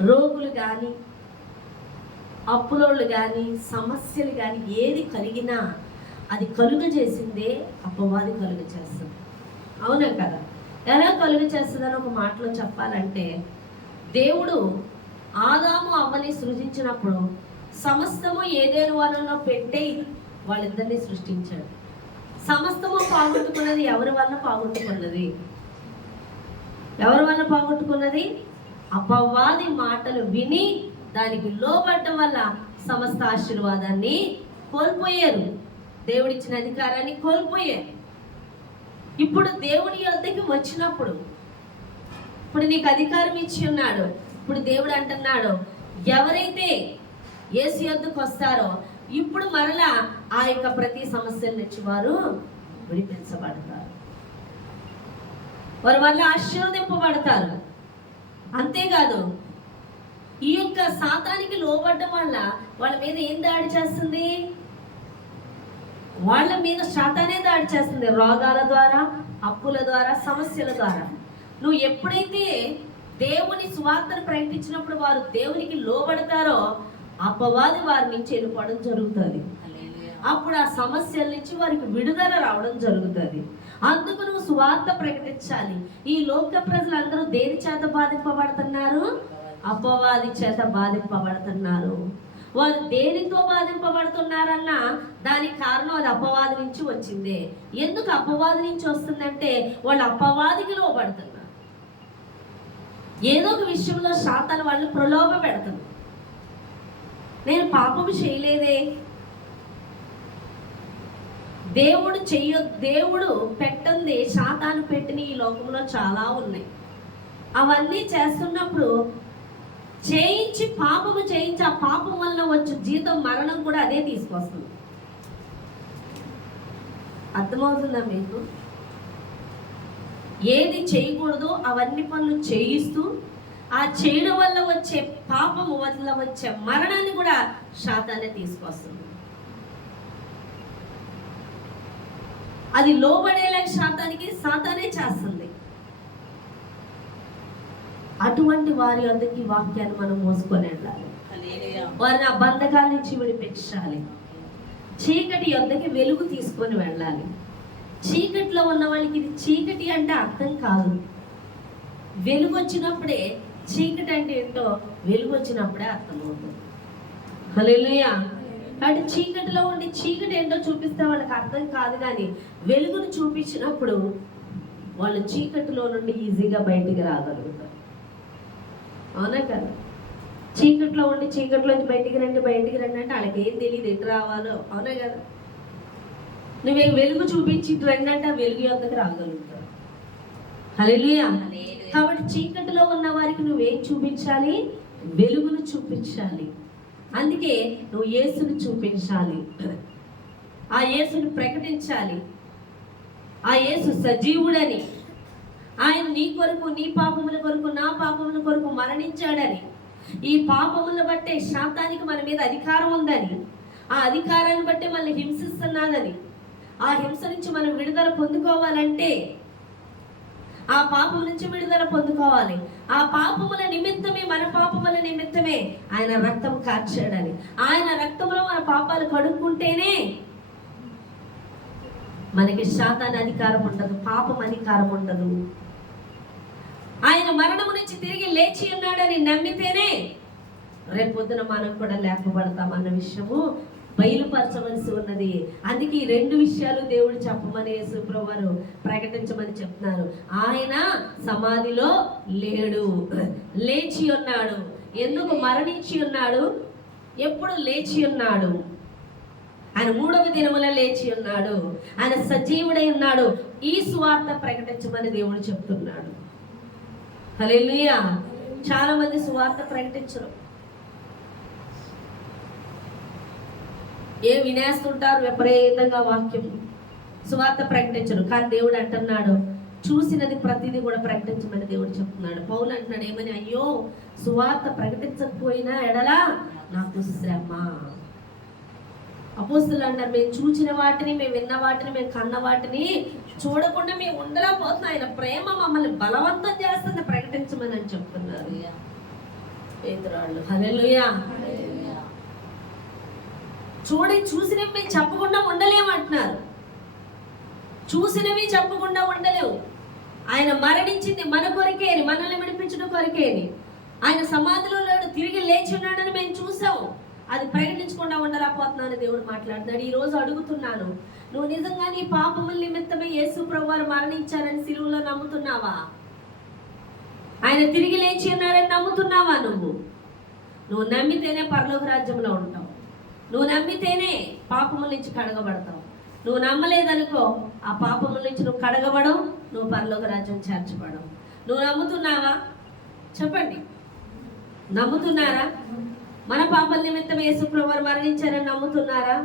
రోగులు కానీ అప్పులోళ్ళు కానీ సమస్యలు కానీ ఏది కలిగినా అది కలుగ చేసిందే అపవాది కలుగ చేస్తుంది, అవునా కదా? ఎలా కలుగ చేస్తుందని ఒక మాటలో చెప్పాలంటే, దేవుడు ఆదాము అవ్వని సృజించినప్పుడు సమస్తము ఏదేను వనంలో పెట్టే వాళ్ళిద్దరిని సృష్టించాడు. సమస్తము పోగొట్టుకున్నది ఎవరి వల్ల పోగొట్టుకున్నది? ఎవరి వల్ల పోగొట్టుకున్నది? అపవాది మాటలు విని దానికి లోబడటం వల్ల సమస్త ఆశీర్వాదాన్ని కోల్పోయారు, దేవుడిచ్చిన అధికారాన్ని కోల్పోయారు. ఇప్పుడు దేవుడి యొద్దకి వచ్చినప్పుడు, ఇప్పుడు నీకు అధికారం ఇచ్చి ఉన్నాడు. ఇప్పుడు దేవుడు అంటున్నాడు ఎవరైతే యేసు యొద్దకు వస్తారో ఇప్పుడు మరలా ఆ యొక్క ప్రతి సమస్యల నుంచి వారు విడిపించబడతారు, వారు వల్ల ఆశీర్వదింపబడతారు. అంతేకాదు ఈ యొక్క సాతానికి లోబడ్డం వల్ల వాళ్ళ మీద ఏం దాడి చేస్తుంది? వాళ్ళ మీద సాతానే దాడి చేస్తుంది, రోగాల ద్వారా, అప్పుల ద్వారా, సమస్యల ద్వారా. నువ్వు ఎప్పుడైతే దేవుని సువార్తను ప్రకటించినప్పుడు వారు దేవునికి లోబడతారో అపవాది వారి నుంచి వెళ్ళిపోవడం జరుగుతుంది. అప్పుడు ఆ సమస్యల నుంచి వారికి విడుదల రావడం జరుగుతుంది. అందుకు నువ్వు సువార్త ప్రకటించాలి. ఈ లోక ప్రజలందరూ దేని చేత బాధింపబడుతున్నారు? అపవాది చేత బాధింపబడుతున్నారు. వారు దేనితో బాధింపబడుతున్నారన్నా దానికి కారణం అది అపవాది నుంచి వచ్చిందే. ఎందుకు అపవాది నుంచి వస్తుందంటే వాళ్ళు అపవాదికి లోబడుతున్నారు. ఏదో ఒక విషయంలో శాతాన్ని వాళ్ళు ప్రలోభ పెడుతుంది. నేను పాపం చేయలేదే, దేవుడు పెట్టంది శాతాను పెట్టిన ఈ లోకంలో చాలా ఉన్నాయి. అవన్నీ చేస్తున్నప్పుడు పాపము చేయించి ఆ పాపం వల్ల వచ్చే జీతం మరణం కూడా అదే తీసుకొస్తుంది. అర్థమవుతుందా మీకు? ఏది చేయకూడదో అవన్నీ పనులు చేయిస్తూ ఆ చేయడం వల్ల వచ్చే పాపము వల్ల వచ్చే మరణాన్ని కూడా శాతానే తీసుకొస్తుంది. అది లోబడేలా శాతానికి సాతానే చేస్తుంది. అటువంటి వారి వద్దకి వాక్యాన్ని మనం మోసుకొని వెళ్ళాలి. వారిని ఆ బంధకాల నుంచి విడిపించాలి. చీకటి వద్దకి వెలుగు తీసుకొని వెళ్ళాలి. చీకటిలో ఉన్న వాళ్ళకి ఇది చీకటి అంటే అర్థం కాదు. వెలుగు వచ్చినప్పుడే చీకటి అంటే ఏంటో వెలుగు వచ్చినప్పుడే అర్థమవుతుంది. హల్లెలూయా. కాబట్టి చీకటిలో ఉండి చీకటి ఏంటో చూపిస్తే వాళ్ళకి అర్థం కాదు, కానీ వెలుగును చూపించినప్పుడు వాళ్ళు చీకటిలో నుండి ఈజీగా బయటికి రాగలుగుతారు. అవునా కదా? చీకట్లో ఉండి చీకట్లోంచి బయటికి రండి అంటే వాళ్ళకి ఏం తెలియదు ఎటు రావాలో, అవునా కదా? నువ్వే వెలుగు చూపించి ఇటు రండి అంటే ఆ వెలుగు యొద్దకు రాగలుగుతావు. హల్లెలూయా. కాబట్టి చీకటిలో ఉన్న వారికి నువ్వేం చూపించాలి? వెలుగును చూపించాలి. అందుకే నువ్వు యేసును చూపించాలి, ఆ యేసును ప్రకటించాలి. ఆ యేసు సజీవుడని, ఆయన నీ కొరకు, నీ పాపముల కొరకు, నా పాపముల కొరకు మరణించాడని, ఈ పాపముల బట్టే శాతానికి మన మీద అధికారం ఉందని, ఆ అధికారాన్ని బట్టే మనల్ని హింసిస్తున్నాదని, ఆ హింస నుంచి మనం విడుదల పొందుకోవాలంటే, ఆ పాపం నుంచి విడుదల పొందుకోవాలి. ఆ పాపముల నిమిత్తమే, మన పాపముల నిమిత్తమే ఆయన రక్తం కార్చాడని, ఆయన రక్తంలో మన పాపాలు కడుక్కుంటేనే మనకి శాతాన్ని అధికారం ఉండదు, పాపం అధికారం ఉండదు. ఆయన మరణము నుంచి తిరిగి లేచి ఉన్నాడని నమ్మితేనే రేపొద్దున మనం కూడా లేపబడతాం అన్న విషయము బయలుపరచవలసి ఉన్నది. అందుకే ఈ రెండు విషయాలు దేవుడు చెప్పమని యేసుప్రభువు వారు ప్రకటించమని చెప్తున్నారు. ఆయన సమాధిలో లేడు, లేచి ఉన్నాడు. ఎందుకు మరణించి ఉన్నాడు? ఎప్పుడు లేచి ఉన్నాడు? ఆయన 3వ దినమున లేచి ఉన్నాడు. ఆయన సజీవుడై ఉన్నాడు. ఈ సువార్త ప్రకటించమని దేవుడు చెప్తున్నాడు. హల్లెలూయా. చాలా మంది సువార్త ప్రకటించరు, వినేస్తుంటారు విపరీతంగా వాక్యం, సువార్త ప్రకటించరు. కానీ దేవుడు అంటున్నాడు, చూసినది ప్రతిదీ కూడా ప్రకటించమని దేవుడు చెప్తున్నాడు. పౌలు అంటున్నాడు ఏమని? అయ్యో, సువార్త ప్రకటించకపోయినా ఎడలా నాకు శ్రమ. అపోస్తలులు అంటారు, మేము చూచిన వాటిని, మేము విన్న వాటిని, మేము కన్న వాటిని చూడకుండా మేము ఉండలేకపోతున్నాం. ఆయన ప్రేమ మమ్మల్ని బలవంతం చేస్తుంది ప్రకటించమని అని చెప్తున్నారు పేతురాళ్ళు. హల్లెలూయా. చూసినవి మేము చెప్పకుండా ఉండలేమంటున్నారు. చూసినవి చెప్పకుండా ఉండలేవు. ఆయన మరణించింది మన కొరకేని, మనల్ని విడిపించడం కొరకేని. ఆయన సమాధిలో లేడు, తిరిగి లేచి ఉన్నాడని మేము చూసాము. అది ప్రకటించకుండా ఉండలేకపోతున్నాను దేవుడు మాట్లాడుతున్నాడు. ఈ రోజు అడుగుతున్నాను, నువ్వు నిజంగా నీ పాపముల నిమిత్తమే యేసుప్రభువు వారు మరణించారని సిలువలో నమ్ముతున్నావా? ఆయన తిరిగి లేచి ఉన్నారని నమ్ముతున్నావా? నువ్వు నమ్మితేనే పరలోక రాజ్యంలో ఉంటావు. నువ్వు నమ్మితేనే పాపముల నుంచి కడగబడతావు. నువ్వు నమ్మలేదనుకో, ఆ పాపముల నుంచి నువ్వు కడగబడవు, నువ్వు పరలోక రాజ్యం చేర్చబడవు. నువ్వు నమ్ముతున్నావా? చెప్పండి, నమ్ముతున్నారా? మన పాపల నిమిత్తం యేసుప్రభువు వారు మరణించారని నమ్ముతున్నారా?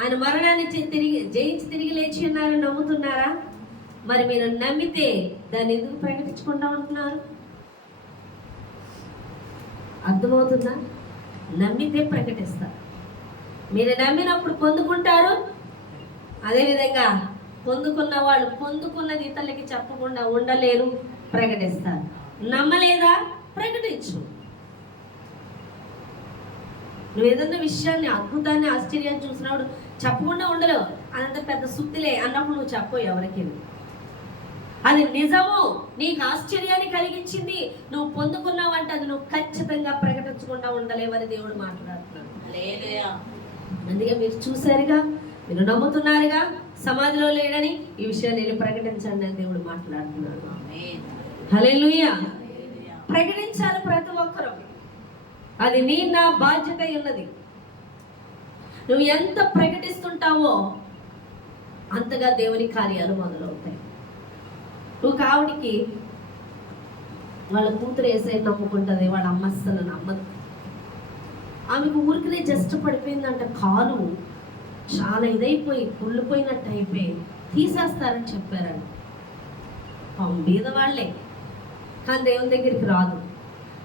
ఆయన మరణాన్ని జయించి తిరిగి లేచి ఉన్నారని నమ్ముతున్నారా? మరి మీరు నమ్మితే దాన్ని ఎందుకు ప్రకటించకుండా ఉంటున్నారు? అర్థమవుతుందా? నమ్మితే ప్రకటిస్తారు. మీరు నమ్మినప్పుడు పొందుకుంటారు. అదేవిధంగా పొందుకున్న వాళ్ళు పొందుకున్నది ఇతరులకి చెప్పకుండా ఉండలేరు, ప్రకటిస్తారు. నమ్మలేదా? ప్రకటించు. నువ్వు ఏదన్నా విషయాన్ని, అద్భుతాన్ని, ఆశ్చర్యాన్ని చూసినప్పుడు చెప్పకుండా ఉండలేవు. అదంత పెద్ద సుత్తిలే అన్నప్పుడు నువ్వు చెప్పు ఎవరికి. అది నిజము, నీకు ఆశ్చర్యాన్ని కలిగించింది, నువ్వు పొందుకున్నావంటే అది నువ్వు ఖచ్చితంగా ప్రకటించకుండా ఉండలేవని దేవుడు మాట్లాడుతున్నాడు. అందుకే మీరు చూశారుగా, మీరు నమ్ముతున్నారుగా సమాధిలో లేడని, ఈ విషయాన్ని నేను ప్రకటించండి అని దేవుడు మాట్లాడుతున్నాడు. హల్లెలూయా. ప్రకటించాలి ప్రతి ఒక్కరూ. అది నా బాధ్యత ఉన్నది. నువ్వు ఎంత ప్రకటిస్తుంటావో అంతగా దేవుని కార్యాలు మొదలవుతాయి. నువ్వు కావుడికి వాళ్ళ కూతురు వేసే నమ్ముకుంటుంది, వాళ్ళ అమ్మ అస్సలు నమ్మదు. ఆమెకు ఊరికినే జస్ట్ పడిపోయిందంట, కాలు చాలా ఇదైపోయి కుళ్ళిపోయినట్టు అయిపోయి తీసేస్తారని చెప్పారండి. బీద వాళ్ళే, కానీ దేవుని దగ్గరికి రాదు.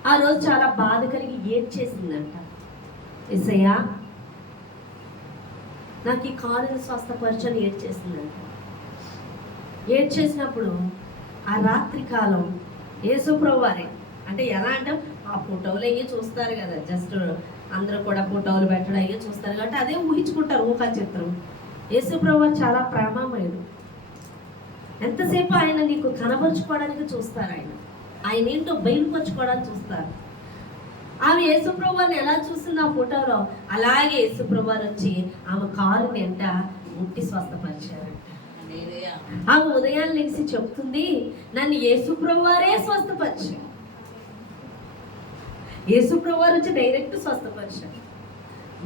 ఆ రోజు చాలా బాధ కలిగి ఏడ్చేసిందంట. యేసయ్యా నాకు ఈ కాలుని స్వస్థపరచని ఏడ్చేసిందంట. ఏడ్చేసినప్పుడు ఆ రాత్రి కాలం యేసుప్రభువు వారే, అంటే ఎలా అంటే ఆ ఫోటోలు అయ్యి చూస్తారు కదా, జస్ట్ అందరూ కూడా ఫోటోలు పెట్టడం అయ్యి చూస్తారు కాబట్టి అదే ఊహించుకుంటారు, ఊహా చిత్రం. యేసుప్రభువు వారు చాలా ప్రేమమయుడు. ఎంతసేపు ఆయన నీకు కనబరుచుకోవడానికి చూస్తారు. ఆయన ఏంటో బయలుపరుచుకోవడానికి చూస్తారు. ఆమె యేసుప్రభువు వారిని ఎలా చూసింది ఆ ఫోటోలో, అలాగే యేసుప్రభువు వారు వచ్చి ఆమె కాలుని ఎంట ముట్టి స్వస్థపరిచారంట. ఆమె ఉదయాన్ని లేచి చెప్తుంది, నన్ను యేసుప్రభువు వారే స్వస్థపరిచారు. యేసుప్రభు వారు వచ్చి డైరెక్ట్ స్వస్థపరిచారు.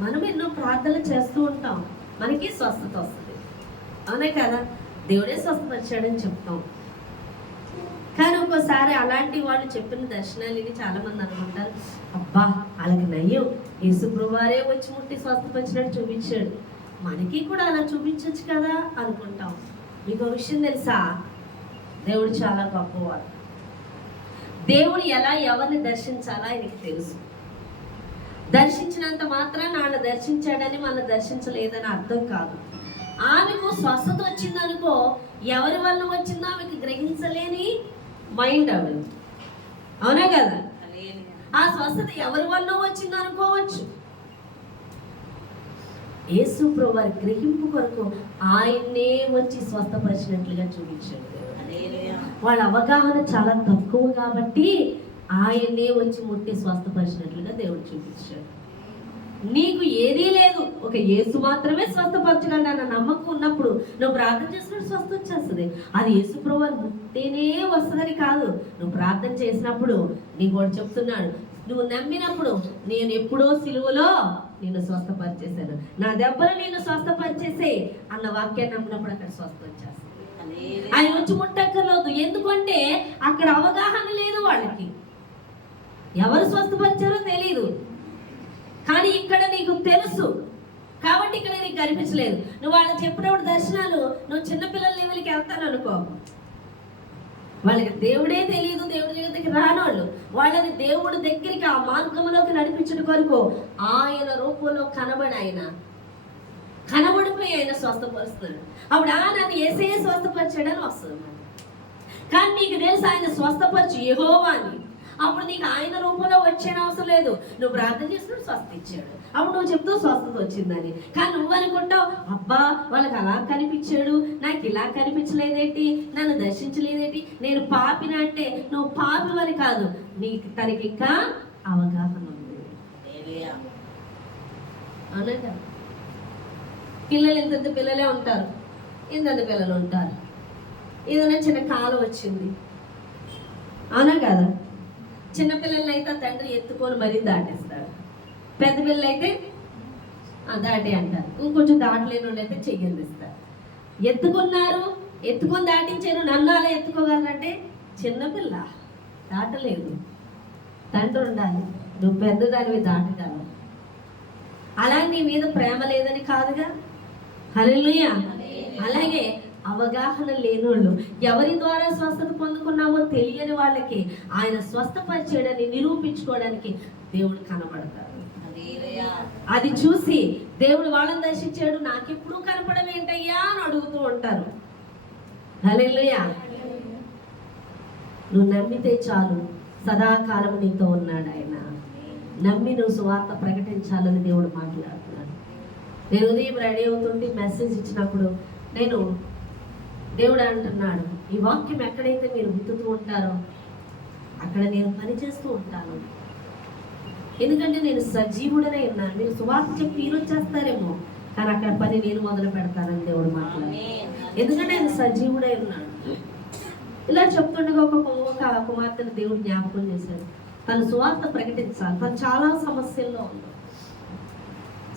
మనం ఎన్నో ప్రార్థనలు చేస్తూ ఉంటాం, మనకి స్వస్థత వస్తుంది, అవునే కదా, దేవుడే స్వస్థపరిచాడని చెప్తాం. కానీ ఒక్కోసారి అలాంటి వాళ్ళు చెప్పిన దర్శనాలకి చాలా మంది అనుకుంటారు, అబ్బా వాళ్ళకి నయ్యం, యేసుప్రభు వారే వచ్చి ముట్టి స్వస్థపరిచినట్టు చూపించాడు, మనకి కూడా అలా చూపించవచ్చు కదా అనుకుంటాం. మీకు విషయం తెలుసా, దేవుడు చాలా గొప్పవాడు. దేవుడు ఎలా ఎవరిని దర్శించాలో ఆయనకి తెలుసు. దర్శించినంత మాత్రాన ఆయన దర్శించాడని మనం దర్శించలేదని అర్థం కాదు. ఆమెకు స్వస్థత వచ్చిందనుకో, ఎవరి వల్ల వచ్చిందో ఆమెకు గ్రహించలేని మైండ్ ఆవిడ, అవునా కదా. ఆ స్వస్థత ఎవరి వల్ల వచ్చిందో అనుకోవచ్చు. యేసు ప్రభు వారి గ్రహింపు కొరకు ఆయన్నే వచ్చి స్వస్థపరిచినట్లుగా చూపించాడు. వాళ్ళ అవగాహన చాలా తక్కువ కాబట్టి ఆయన్నే వచ్చి ముట్టి స్వస్థపరిచినట్లుగా దేవుడు చూపించాడు. నీకు ఏదీ లేదు, ఒక యేసు మాత్రమే స్వస్థపరచగలడు అన్న నమ్మకం ఉన్నప్పుడు నువ్వు ప్రార్థన చేసినప్పుడు స్వస్థ వచ్చేస్తుంది. అది యేసు ప్రభు ముట్టేనే వస్తుందని కాదు, నువ్వు ప్రార్థన చేసినప్పుడు నీకు వాడు చెప్తున్నాడు, నువ్వు నమ్మినప్పుడు నేను ఎప్పుడో సిలువలో నిన్ను స్వస్థపరిచేశాను, నా దెబ్బలు నిన్ను స్వస్థపరిచేసే అన్న వాక్యాన్ని నమ్మినప్పుడు అక్కడ స్వస్థ వచ్చేస్తుంది. ఆయన వచ్చి ముట్టక్కర్లేదు, ఎందుకంటే అక్కడ అవగాహన లేదు వాళ్ళకి, ఎవరు స్వస్థపరిచారో తెలియదు. కానీ ఇక్కడ నీకు తెలుసు కాబట్టి ఇక్కడ నీకు కనిపించలేదు. నువ్వు వాళ్ళకి చెప్పినప్పుడు దర్శనాలు నువ్వు చిన్నపిల్లల లెవెల్కి వెళ్తాను అనుకో, వాళ్ళకి దేవుడే తెలియదు, దేవుడి దగ్గరికి రానోళ్ళు, వాళ్ళని దేవుడి దగ్గరికి ఆ మార్గంలోకి నడిపించడం కొరకు ఆయన రూపంలో కనబడిపోయి ఆయన స్వస్థపరుస్తున్నాడు. అప్పుడు నన్ను యేసయ్య స్వస్థపరిచాడని వస్తుంది. కానీ నీకు తెలుసు ఆయన స్వస్థపరచు యెహోవా అని. అప్పుడు నీకు ఆయన రూపంలో వచ్చేన అవసరం లేదు, నువ్వు ప్రార్థన చేసినప్పుడు స్వస్థ ఇచ్చాడు, అప్పుడు నువ్వు చెప్తూ స్వస్థత వచ్చిందని. కానీ నువ్వు అనుకుంటావు, అబ్బా వాళ్ళకి అలా కనిపించాడు, నాకు ఇలా కనిపించలేదేంటి, నన్ను దర్శించలేదేంటి, నేను పాపిన అంటే నువ్వు పాపి అని కాదు, నీకు తనకి ఇంకా అవగాహన ఉంది. అవునంట, పిల్లలు ఇంత పిల్లలే ఉంటారు, ఇంత పిల్లలు ఉంటారు. ఏదైనా చిన్న కాలం వచ్చింది, అవునా కదా. చిన్నపిల్లల్ని అయితే తండ్రి ఎత్తుకొని మరీ దాటేస్తాడు, పెద్ద పిల్లలు అయితే దాటి అంటారు, ఇంకొంచెం దాటలేని వాళ్ళు అయితే చెయ్యందిస్తారు. ఎత్తుకొని దాటించారు, నన్ను అలా ఎత్తుకోగలరంటే చిన్నపిల్ల దాటలేదు, తండ్రి ఉండాలి, నువ్వు పెద్దదానివి దాటగలవు. అలా నీ మీద ప్రేమ లేదని కాదుగా, హల్లెలూయా. అలాగే అవగాహన లేనోళ్ళు, ఎవరి ద్వారా స్వస్థత పొందుకున్నామో తెలియని వాళ్ళకి ఆయన స్వస్థపరిచేయడాన్ని నిరూపించుకోవడానికి దేవుడు కనబడతాడు. అది చూసి దేవుడు వాళ్ళని దర్శించాడు, నాకెప్పుడు కనపడమేంటయ్యా అని అడుగుతూ ఉంటారు. హల్లెలూయా. నువ్వు నమ్మితే చాలు, సదాకాలం నీతో ఉన్నాడు ఆయన. నమ్మి నువ్వు సువార్త ప్రకటించాలని దేవుడు మాట్లాడుతున్నాడు. నేను ఉదయం రెడీ అవుతుంటే మెసేజ్ ఇచ్చినప్పుడు దేవుడు అంటున్నాడు, ఈ వాక్యం ఎక్కడైతే మీరు గుర్తుతూ ఉంటారో అక్కడ నేను పని చేస్తూ ఉంటాను, ఎందుకంటే నేను సజీవుడనే ఉన్నాను. మీరు సువార్త చెప్పి ఈరోజు చేస్తారేమో, కానీ అక్కడ పని నేను మొదలు పెడతానని దేవుడు మాట్లాడు, ఎందుకంటే ఆయన సజీవుడై ఉన్నాడు. ఇలా చెప్తుండగా ఒక కుమార్తెను దేవుడు జ్ఞాపకం చేశాడు. తను సువార్త ప్రకటించాలి, తను చాలా సమస్యల్లో ఉంది,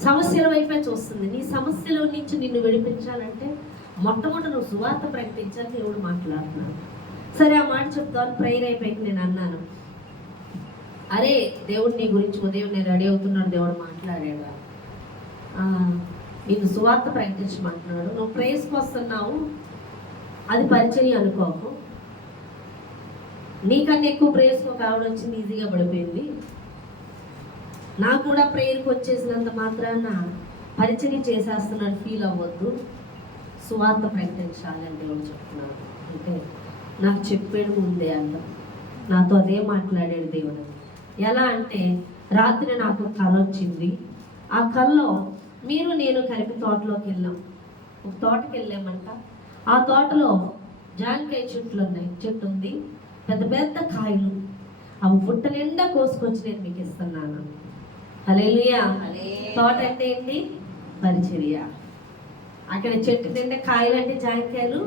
సమస్యల వైపే చూస్తుంది. నీ సమస్యల నుంచి నిన్ను విడిపించాలంటే మొట్టమొదటి నువ్వు సువార్త ప్రకటించాలి. దేవుడు మాట్లాడుతున్నాడు. సరే, ఆ మాట చెప్తాను. ప్రేయర్ అయిపోయి నేను అన్నాను, అరే దేవుడు నీ గురించి ఉదయం నేను రెడీ అవుతున్నాడు, దేవుడు మాట్లాడాడు, నీకు సువార్త ప్రకటించమంటున్నాడు, నువ్వు ప్రేయర్స్కి వస్తున్నావు, అది పరిచర్య అనుకోకు, నీకన్నా ఎక్కువ ప్రేయర్స్కి ఒక ఆవిడ వచ్చింది, ఈజీగా పడిపోయింది. నాకు కూడా ప్రేయర్కి వచ్చేసినంత మాత్రాన పరిచర్య చేసేస్తున్నాడు ఫీల్ అవ్వద్దు, సువార్త ప్రకటించాలి అని దేవుడు చెప్తున్నాడు. అంటే నాకు చెప్పాడు ముందే అంట, నాతో అదే మాట్లాడాడు దేవుడు. ఎలా అంటే, రాత్రి నాకు కళ వచ్చింది. ఆ కళలో నేను కలిపి తోటలోకి వెళ్ళాం. ఒక తోటకి వెళ్ళామంట. ఆ తోటలో జాంకాయ చెట్టు ఉంది, పెద్ద పెద్ద కాయలు. అవి బుట్ట నిండా కోసుకొచ్చి నేను మీకు ఇస్తున్నాను. హల్లెలూయా. తోట అంటే ఏంటి? పరిచర్య. అక్కడ చెట్టు నిండా కాయలు అంటే జాంకాయలు,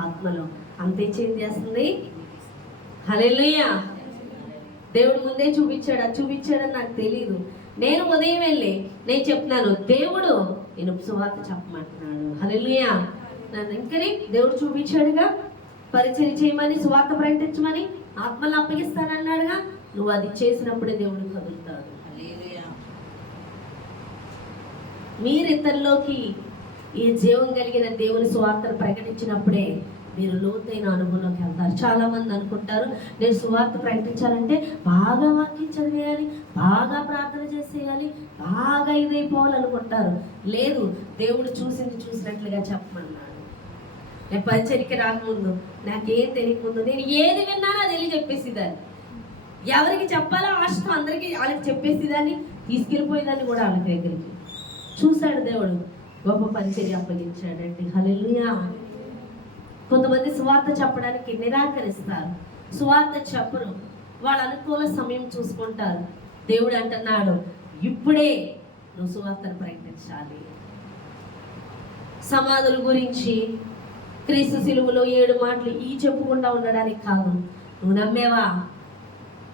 ఆత్మలో అంతే చేంజ్ చేస్తుంది. హల్లెలూయా. దేవుడు ముందే చూపించాడని నాకు తెలియదు. నేను ఉదయం వెళ్ళి నేను చెప్తున్నాను, దేవుడు నేను సువార్త చెప్పమంటున్నాడు. హల్లెలూయా. నన్ను ఇంకని దేవుడు చూపించాడుగా, పరిచయం చేయమని, సువార్త ప్రకటించమని, ఆత్మలు అప్పగిస్తానన్నాడుగా. నువ్వు అది చేసినప్పుడే దేవుడు కదులుతాడు. మీరు ఇతరులోకి ఈ జీవం కలిగిన దేవుని సువార్తను ప్రకటించినప్పుడే మీరు లోతైన అనుభవంలోకి వెళ్తారు. చాలా మంది అనుకుంటారు, నేను సువార్త ప్రకటించాలంటే బాగా వాక్యం చదివేయాలి, బాగా ప్రార్థన చేసేయాలి, బాగా ఇదైపోవాలనుకుంటారు. లేదు, దేవుడు చూసినట్లుగా చెప్పమన్నాడు. నేను పరిచర్యకి రాకముందు, నాకేం తెలియకముందు నేను ఏది విన్నానో అది వెళ్ళి చెప్పేసేదాన్ని. ఎవరికి చెప్పాలో ఆశతో అందరికీ వాళ్ళకి చెప్పేసేదాన్ని, తీసుకెళ్ళిపోయేదాన్ని కూడా వాళ్ళ దగ్గరికి. చూశాడు దేవుడు, గొప్ప పరిచర్య అప్పగించాడండి. హల్లెలూయా. కొంతమంది సువార్త చెప్పడానికి నిరాకరిస్తారు, సువార్త చెప్పరు, వాళ్ళ అనుకూల సమయం చూసుకుంటారు. దేవుడు అంటున్నాడు, ఇప్పుడే నువ్వు సువార్తను ప్రకటించాలి. సమాధుల గురించి, క్రీస్తు శిలువలో 7 మాటలు ఈ చెప్పుకుండా ఉండడానికి కాదు. నువ్వు నమ్మేవా?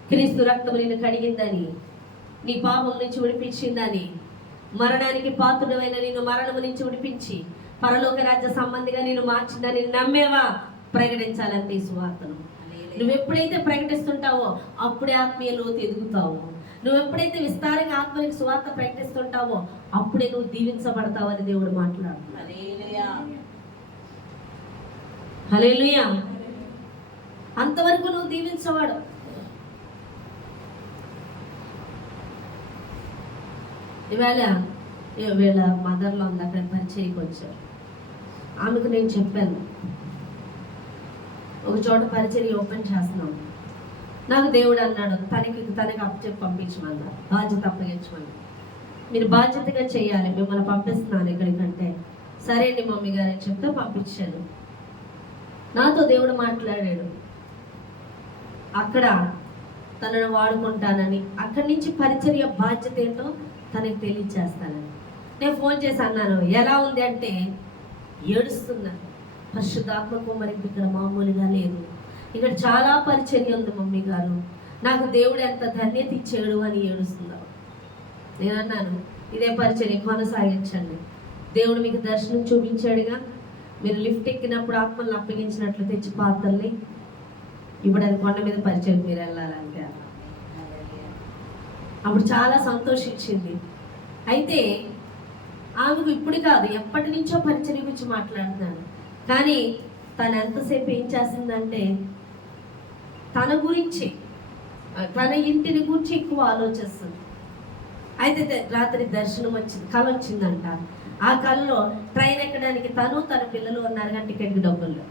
క్రీస్తు రక్తము నిన్ను కడిగిందని, నీ పాపం నుంచి విడిపించిందని, మరణానికి పాత్రుడమైన నిన్ను మరణము నుంచి విడిపించి పరలోక రాజ్య సంబంధిగా నేను మార్చిందని నమ్మేవా? ప్రకటించాలంటే ఈ సువార్తను. నువ్వు ఎప్పుడైతే ప్రకటిస్తుంటావో అప్పుడే ఆత్మీయ లోతు ఎదుగుతావు. నువ్వు ఎప్పుడైతే విస్తారంగా ఆత్మనికి సువార్త ప్రకటిస్తుంటావో అప్పుడే నువ్వు దీవించబడతావు అని దేవుడు మాట్లాడుతున్నాడు. హల్లెలూయా. అంతవరకు నువ్వు దీవించవాడు. వీళ్ళ మదర్లో ఉంది, అక్కడ పరిచయకి వచ్చారు. ఆమెకు నేను చెప్పాను, ఒక చోట పరిచర్య ఓపెన్ చేస్తున్నాం. నాకు దేవుడు అన్నాడు, తనకి అప్పచెప్పి పంపించమన్నారు, బాధ్యత అప్పగించమని. మీరు బాధ్యతగా చేయాలి, మిమ్మల్ని పంపిస్తున్నాను ఇక్కడికంటే. సరే అండి మమ్మీ గారు అని చెప్తే పంపించాను. నాతో దేవుడు మాట్లాడాడు, అక్కడ తనను వాడుకుంటానని, అక్కడి నుంచి పరిచర్య బాధ్యత ఏంటో తనకి తెలియచేస్తానని. నేను ఫోన్ చేసి అన్నాను, ఎలా ఉంది అంటే ఏడుస్తున్నాను. పరిశుద్ధాత్మ కుమ్మరింపు ఇక్కడ మామూలుగా లేదు, ఇక్కడ చాలా పరిచర్య ఉంది మమ్మీ గారు, నాకు దేవుడు ఎంత ధన్యత ఇచ్చాడు అని ఏడుస్తున్నావు. నేను అన్నాను, ఇదే పరిచర్య కొనసాగించండి. దేవుడు మీకు దర్శనం చూపించాడుగా, మీరు లిఫ్ట్ ఎక్కినప్పుడు ఆత్మలను అప్పగించినట్లు తెచ్చి పాత్రల్ని, ఇప్పుడు అది కొండ మీద పరిచయం మీరు వెళ్ళాలంటే. అప్పుడు చాలా సంతోషించింది. అయితే ఆమెకు ఇప్పుడు కాదు, ఎప్పటి నుంచో పరిచర్య గురించి మాట్లాడుతున్నాను. కానీ తను ఎంతసేపు ఏం చేస్తుందంటే తన గురించి, తన ఇంటిని గురించి ఎక్కువ ఆలోచిస్తుంది. అయితే రాత్రి దర్శనం వచ్చింది, కళ వచ్చిందంట. ఆ కళలో ట్రైన్ ఎక్కడానికి తన పిల్లలు ఉన్నారు, కానీ టికెట్కి డబ్బులు లేవు.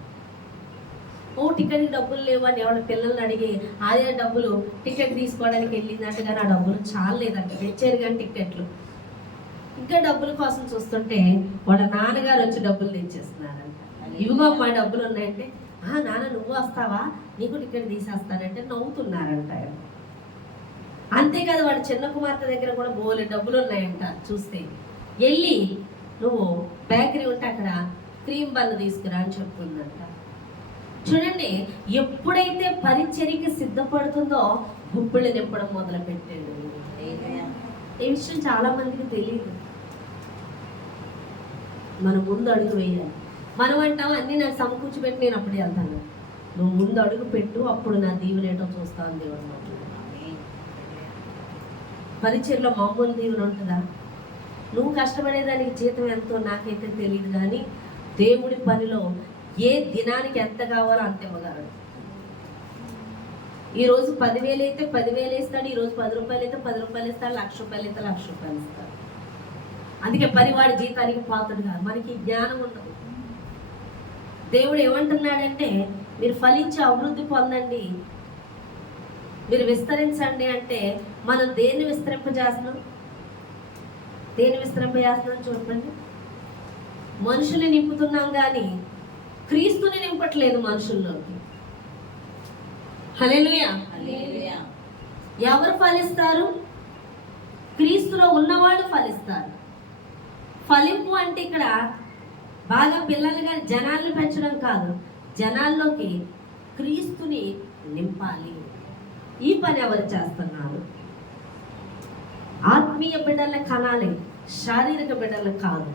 టికెట్కి డబ్బులు లేవు అని ఎవరి పిల్లల్ని అడిగి అదే డబ్బులు టికెట్ తీసుకోవడానికి వెళ్ళిందంటే, కానీ ఆ డబ్బులు చాలేదంట. తెచ్చారు కానీ టికెట్లు, ఇంకా డబ్బుల కోసం చూస్తుంటే వాళ్ళ నాన్నగారు వచ్చి డబ్బులు తెచ్చేస్తున్నారంట. ఇవిగో మా డబ్బులు ఉన్నాయంటే, నాన్న నువ్వు వస్తావా, నీకు టికెట్ తీసేస్తానంటే నవ్వుతున్నారంట. అంతేకాదు వాడి చిన్న కుమార్తె దగ్గర కూడా బోలే డబ్బులు ఉన్నాయంట. చూస్తే వెళ్ళి నువ్వు బేకరీ ఉంటే అక్కడ క్రీమ్ బన్ తీసుకురా అని చెప్తుందంట. చూడండి, ఎప్పుడైతే పరిచర్యకి సిద్ధపడుతుందో గుప్పిళ్ళు నింపడం మొదలు పెట్టాడు. ఈ విషయం చాలా మందికి తెలియదు. మనం ముందు అడుగు వేయాలి. మనం అంటాం అన్ని నాకు సమకూర్చిపెట్టి నేను అప్పుడే వెళ్తాను. నువ్వు ముందు అడుగు పెట్టు, అప్పుడు నా దీవెనేటో చూస్తాను దేవుడు మాట్లాడు. పరిచర్లో మామూలు దీవెన ఉంటుందా? నువ్వు కష్టపడేదానికి జీతం ఎంతో నాకైతే తెలియదు, కానీ దేవుడి పనిలో ఏ దినానికి ఎంత కావాలో అంత ఇవ్వగలడు. ఈరోజు 10,000 అయితే 10,000 ఇస్తాడు, ఈరోజు 10 రూపాయలు అయితే 10 రూపాయలు ఇస్తాడు, 1,00,000 రూపాయలు అయితే 1,00,000 రూపాయలు ఇస్తాడు. అందుకే పరివాడి జీతానికి పాత్రుడు కాదు. మనకి జ్ఞానం ఉండదు. దేవుడు ఏమంటున్నాడంటే, మీరు ఫలించి అభివృద్ధి పొందండి, మీరు విస్తరించండి అంటే మనం దేన్ని విస్తరింపజేస్తున్నాం? చూడండి, మనుషుల్ని నింపుతున్నాం కానీ క్రీస్తుని నింపట్లేదు మనుషుల్లోకి. హల్లెలూయా. ఎవరు ఫలిస్తారు? క్రీస్తులో ఉన్నవాళ్ళు ఫలిస్తారు. ఫలింపు అంటే ఇక్కడ బాగా పిల్లలుగా జనాల్ని పెంచడం కాదు, జనాల్లోకి క్రీస్తుని నింపాలి. ఈ పని ఎవరు చేస్తున్నారు? ఆత్మీయ బిడ్డల కనాలి, శారీరక బిడ్డలు కాదు.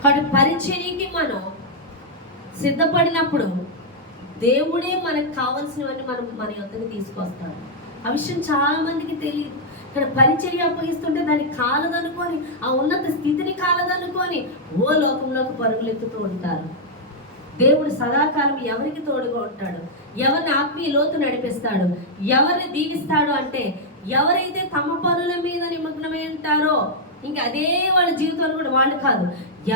కాబట్టి పరిచర్యకి మనం సిద్ధపడినప్పుడు దేవుడే మనకు కావాల్సినవన్నీ మన యొద్దకు తీసుకొస్తాడు. ఆ విషయం చాలా మందికి తెలియదు. ఇక్కడ పరిచర్య అప్పగిస్తుంటే దానికి కాలదనుకొని, ఆ ఉన్నత స్థితిని కాలదనుకొని ఓ లోకంలోకి పరుగులెత్తుతూ ఉంటారు. దేవుడు సదాకాలం ఎవరికి తోడుగా ఉంటాడు, ఎవరిని ఆత్మీయ లోతు నడిపిస్తాడు, ఎవరిని దీవిస్తాడు అంటే ఎవరైతే తమ పనుల మీద నిమగ్నమై ఉంటారో, ఇంకా అదే వాళ్ళ జీవితంలో కూడా వాళ్ళు కాదు,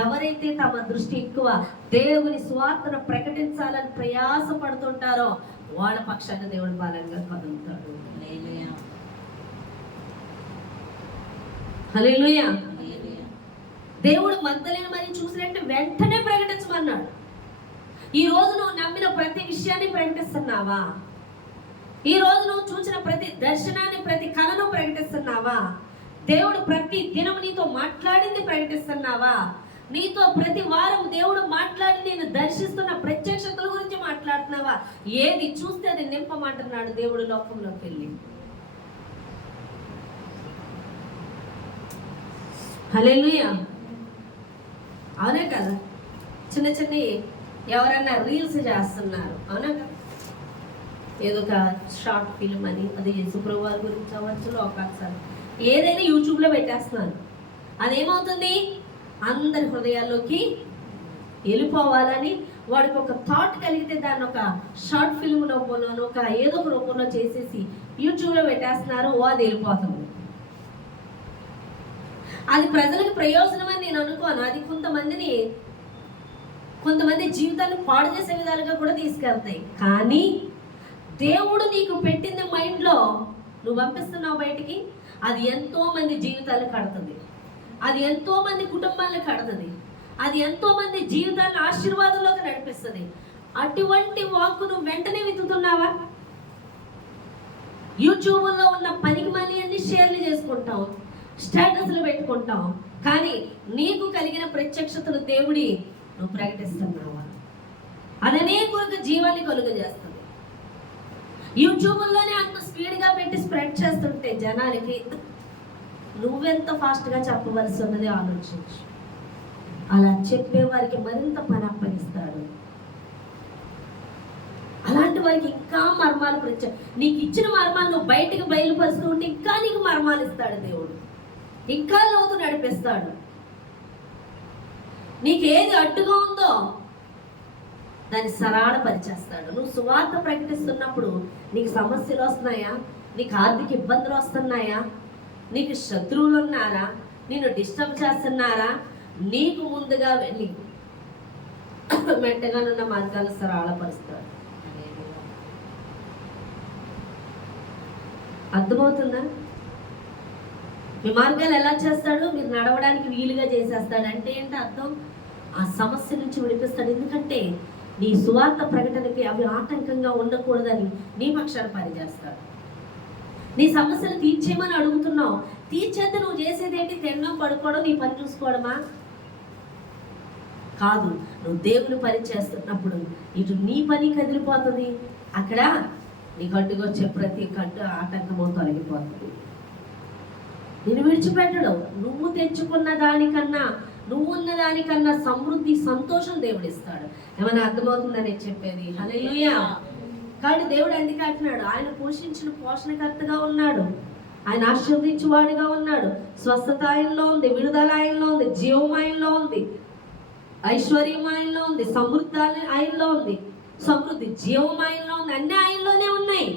ఎవరైతే తమ దృష్టి ఎక్కువ దేవుని స్వార్థను ప్రకటించాలని ప్రయాస పడుతుంటారో వాళ్ళ పక్షాన దేవుడు బలంగా కదులుతాడు. హల్లెలూయా. దేవుడు మగ్దలేని మరి చూసినట్టు వెంటనే ప్రకటించమన్నాడు. ఈ రోజు నువ్వు నమ్మిన ప్రతి విషయాన్ని ప్రకటిస్తున్నావా? ఈ రోజు నువ్వు చూసిన ప్రతి దర్శనాన్ని, ప్రతి కళను ప్రకటిస్తున్నావా? దేవుడు ప్రతి దినం నీతో మాట్లాడింది ప్రకటిస్తున్నావా? నీతో ప్రతి వారం దేవుడు మాట్లాడి నేను దర్శిస్తున్న ప్రత్యక్షతల గురించి మాట్లాడుతున్నావా? ఏది చూస్తే అది నింపమంటున్నాడు దేవుడు లోకంలోకి వెళ్ళి. హల్లెలూయా. అవునే కదా? చిన్న చిన్న ఎవరన్నా రీల్స్ చేస్తున్నారు, అవునా కదా? ఏదో ఒక షార్ట్ ఫిల్మ్ అని, అది యేసుప్రభు వారి గురించి అవ్వచ్చు, లోకాలు ఏదైనా యూట్యూబ్లో పెట్టేస్తున్నారు. అదేమవుతుంది? అందరి హృదయాల్లోకి వెళ్ళిపోవాలని వాడికి ఒక థాట్ కలిగితే దాన్ని ఒక షార్ట్ ఫిల్మ్ రూపంలోనో ఒక ఏదో ఒక రూపంలో చేసేసి యూట్యూబ్లో పెట్టేస్తున్నారు. అది వెళ్ళిపోతుంది. అది ప్రజలకు ప్రయోజనం అని నేను అనుకోను. అది కొంతమంది జీవితాన్ని పాడు చేసే విధాలుగా కూడా తీసుకెళ్తాయి. కానీ దేవుడు నీకు పెట్టింది మైండ్లో నువ్వు పంపిస్తున్నావు బయటికి, అది ఎంతో మంది జీవితాలు కడుతుంది, అది ఎంతో మంది కుటుంబాలను కడుతుంది, అది ఎంతో మంది జీవితాలను ఆశీర్వాదంలోకి నడిపిస్తుంది. అటువంటి వాక్కును వెంటనే వెతుకుతున్నావా? యూట్యూబ్లో ఉన్న పనికి మళ్ళీ అన్ని షేర్లు చేసుకుంటాం, స్టేటస్లు పెట్టుకుంటాం. కానీ నీకు కలిగిన ప్రత్యక్షతలు దేవుడి నువ్వు ప్రకటిస్తున్నావా? అదనే కొరకు జీవాన్ని కలుగజేస్తుంది. యూట్యూబ్లోనే అంత స్పీడ్గా పెట్టి స్ప్రెడ్ చేస్తుంటే జనాలకి నువ్వెంత ఫాస్ట్గా చెప్పవలసి ఉన్నది ఆలోచించు. అలా చెప్పే వారికి మరింత పని అప్పగిస్తాడు. అలాంటి వారికి ఇంకా మర్మాలు నీకు ఇచ్చిన మర్మాలు నువ్వు బయటికి బయలుపరుస్తూ ఉంటే ఇంకా నీకు మర్మాలు ఇస్తాడు దేవుడు, ఇంకా లోతు నడిపిస్తాడు. నీకేది అడ్డుగా ఉందో దాన్ని సరళపరిచేస్తాడు. నువ్వు సువార్త ప్రకటిస్తున్నప్పుడు నీకు సమస్యలు వస్తున్నాయా? నీకు ఆర్థిక ఇబ్బందులు వస్తున్నాయా? నీకు శత్రువులు ఉన్నారా? నిన్ను డిస్టర్బ్ చేస్తున్నారా? నీకు ముందుగా వెళ్ళి మెంటగానున్న మార్గాన్ని సరళపరుస్తాడు. అర్థమవుతుందా? మీ మార్గాలు ఎలా చేస్తాడు? మీరు నడవడానికి వీలుగా చేసేస్తాడు. అంటే ఏంటి అర్థం? ఆ సమస్య నుంచి విడిపిస్తాడు. ఎందుకంటే నీ సువార్త ప్రకటనకి అవి ఆటంకంగా ఉండకూడదని నీ పక్షాన పనిచేస్తాడు. నీ సమస్యలు తీర్చేయమని అడుగుతున్నావు, తీర్చేస్తే నువ్వు చేసేది ఏంటి? తినడం, పడుకోవడం, నీ పని చూసుకోవడమా? కాదు. నువ్వు దేవుని పని చేస్తున్నప్పుడు ఇటు నీ పని కదిలిపోతుంది, అక్కడ నీ కట్టుకొచ్చే ప్రతి కట్టు ఆటంకమో తొలగిపోతుంది. నేను విడిచిపెట్టడం. నువ్వు తెచ్చుకున్న దానికన్నా, నువ్వు ఉన్న దానికన్నా సమృద్ధి, సంతోషం దేవుడిస్తాడు. ఏమైనా అర్థమవుతుందని చెప్పేది? హల్లెలూయా. కాబట్టి దేవుడు ఎందుకు అంటున్నాడు? ఆయన పోషించిన పోషణకర్తగా ఉన్నాడు, ఆయన ఆశీర్వదించువాడిగా ఉన్నాడు. స్వస్థత ఆయనలో ఉంది, విడుదల ఆయనలో ఉంది, జీవం ఆయనలో ఉంది, ఐశ్వర్యం ఆయనలో ఉంది, సమృద్ధి ఆయనలో ఉంది, సమృద్ధి జీవం ఆయనలో ఉంది. అన్నీ ఆయనలోనే ఉన్నాయి.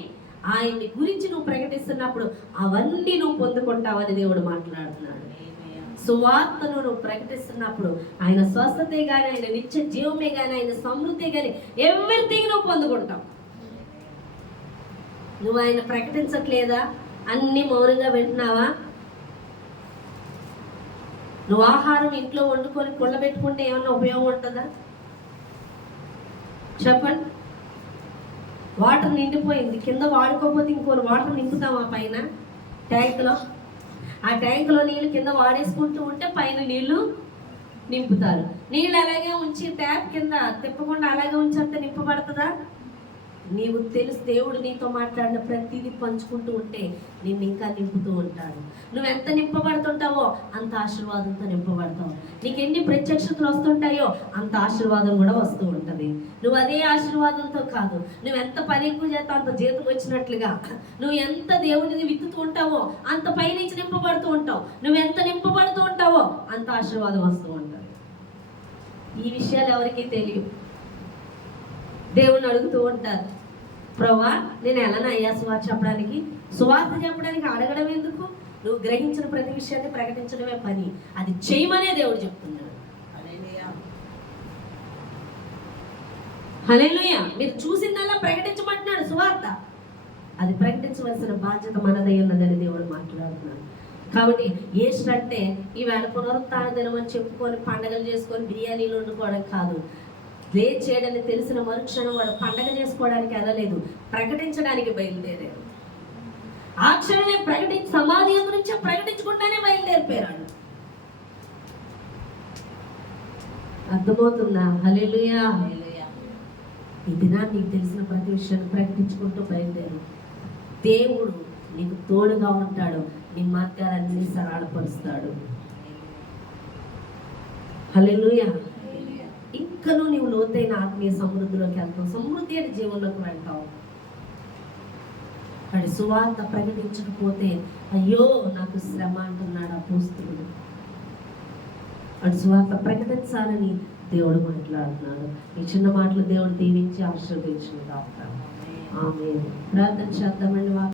ఆయన్ని గురించి నువ్వు ప్రకటిస్తున్నప్పుడు అవన్నీ నువ్వు పొందుకుంటావని దేవుడు మాట్లాడుతున్నాడు. సువార్తను నువ్వు ప్రకటిస్తున్నప్పుడు ఆయన స్వస్థతే కానీ, ఆయన నిత్య జీవమే కానీ, ఆయన సమృద్ధి కానీ ఎవ్రీథింగ్ నువ్వు పొందుకుంటావు. నువ్వు ఆయన ప్రకటించట్లేదా? అన్ని మౌనంగా వింటున్నావా? నువ్వు ఆహారం ఇంట్లో వండుకొని కుళ్ళబెట్టుకుంటే ఏమన్నా ఉపయోగం ఉంటుందా? చెప్పండి. వాటర్ నిండిపోయింది, కింద వాడుకోకపోతే ఇంకో వాటర్ నింపుతాం ఆ పైన ట్యాంకులో. ఆ ట్యాంకులో నీళ్ళు కింద వాడేసుకుంటూ ఉంటే పైన నీళ్లు నింపుతారు. నీళ్ళు అలాగే ఉంచి ట్యాప్ కింద తిప్పకుండా అలాగే ఉంచేస్తే నింపబడుతుందా? నీవు తెలుసు, దేవుడు నీతో మాట్లాడిన ప్రతిదీ పంచుకుంటూ ఉంటే నిన్ను ఇంకా నింపుతూ ఉంటాడు. నువ్వు ఎంత నింపబడుతుంటావో అంత ఆశీర్వాదంతో నింపబడతావు. నీకు ఎన్ని ప్రత్యక్షతలు వస్తుంటాయో అంత ఆశీర్వాదం కూడా వస్తూ ఉంటుంది. నువ్వు అదే ఆశీర్వాదంతో కాదు, నువ్వు ఎంత పని ఎక్కువ చేస్తావు అంత జీతం వచ్చినట్లుగా, నువ్వు ఎంత దేవుడిని విత్తుతూ ఉంటావో అంత పైనుంచి నింపబడుతూ ఉంటావు. నువ్వు ఎంత నింపబడుతూ ఉంటావో అంత ఆశీర్వాదం వస్తూ ఉంటుంది. ఈ విషయాలు ఎవరికీ తెలియదు. దేవుణ్ణి అడుగుతూ ఉంటారు, ప్రభువా నేను ఎలానయ్యా సువార్త చెప్పడానికి? సువార్త చెప్పడానికి అడగడం ఎందుకు? నువ్వు గ్రహించిన ప్రతి విషయాన్ని ప్రకటించడమే పని. అది చేయమనే దేవుడు చెప్తున్నాడు. హల్లెలూయా. మీరు చూసిందల్లా ప్రకటించమంటున్నాడు సువార్త. అది ప్రకటించవలసిన బాధ్యత మనదై ఉన్నదని దేవుడు మాట్లాడుతున్నాడు. కాబట్టి యేసు అంటే ఈవేళ పునరుత్థాన దినం అని చెప్పుకొని పండగలు చేసుకొని బిర్యానీలు వండుకోవడం కాదు. లేచేయడని తెలిసిన మరుక్షణం వాడు పండగ చేసుకోవడానికి వెళ్ళలేదు, ప్రకటించడానికి బయలుదేరాడు. ఆ క్షణమే సమాధి గురించి ప్రకటించుకుంటానే బయలుదేరిపోయాడు. అర్థమవుతుందా? హల్లెలూయా. ఈ దినాన్ని నీకు తెలిసిన ప్రతి విషయాన్ని ప్రకటించుకుంటూ బయలుదేరు. దేవుడు నీకు తోడుగా ఉంటాడు, నీ మార్గాలన్నీ సరళపరుస్తాడు. హల్లెలూయా. ఇంకనూ నీవు లోతైన ఆత్మీయ సమృద్ధిలోకి వెళ్తావు, సమృద్ధి అయిన జీవనంలోకి వెళ్తావు. వాడి సువార్త ప్రకటించకపోతే అయ్యో నాకు శ్రమ అంటున్నాడు అపోస్తలుడు. వాడి సువార్త ప్రకటించాలని దేవుడు మాట్లాడుతున్నాడు. ఈ చిన్న మాటలు దేవుడు దీవించి ఆశీర్వదించును గాక. ఆమేన్. ప్రార్థన చేద్దామండి.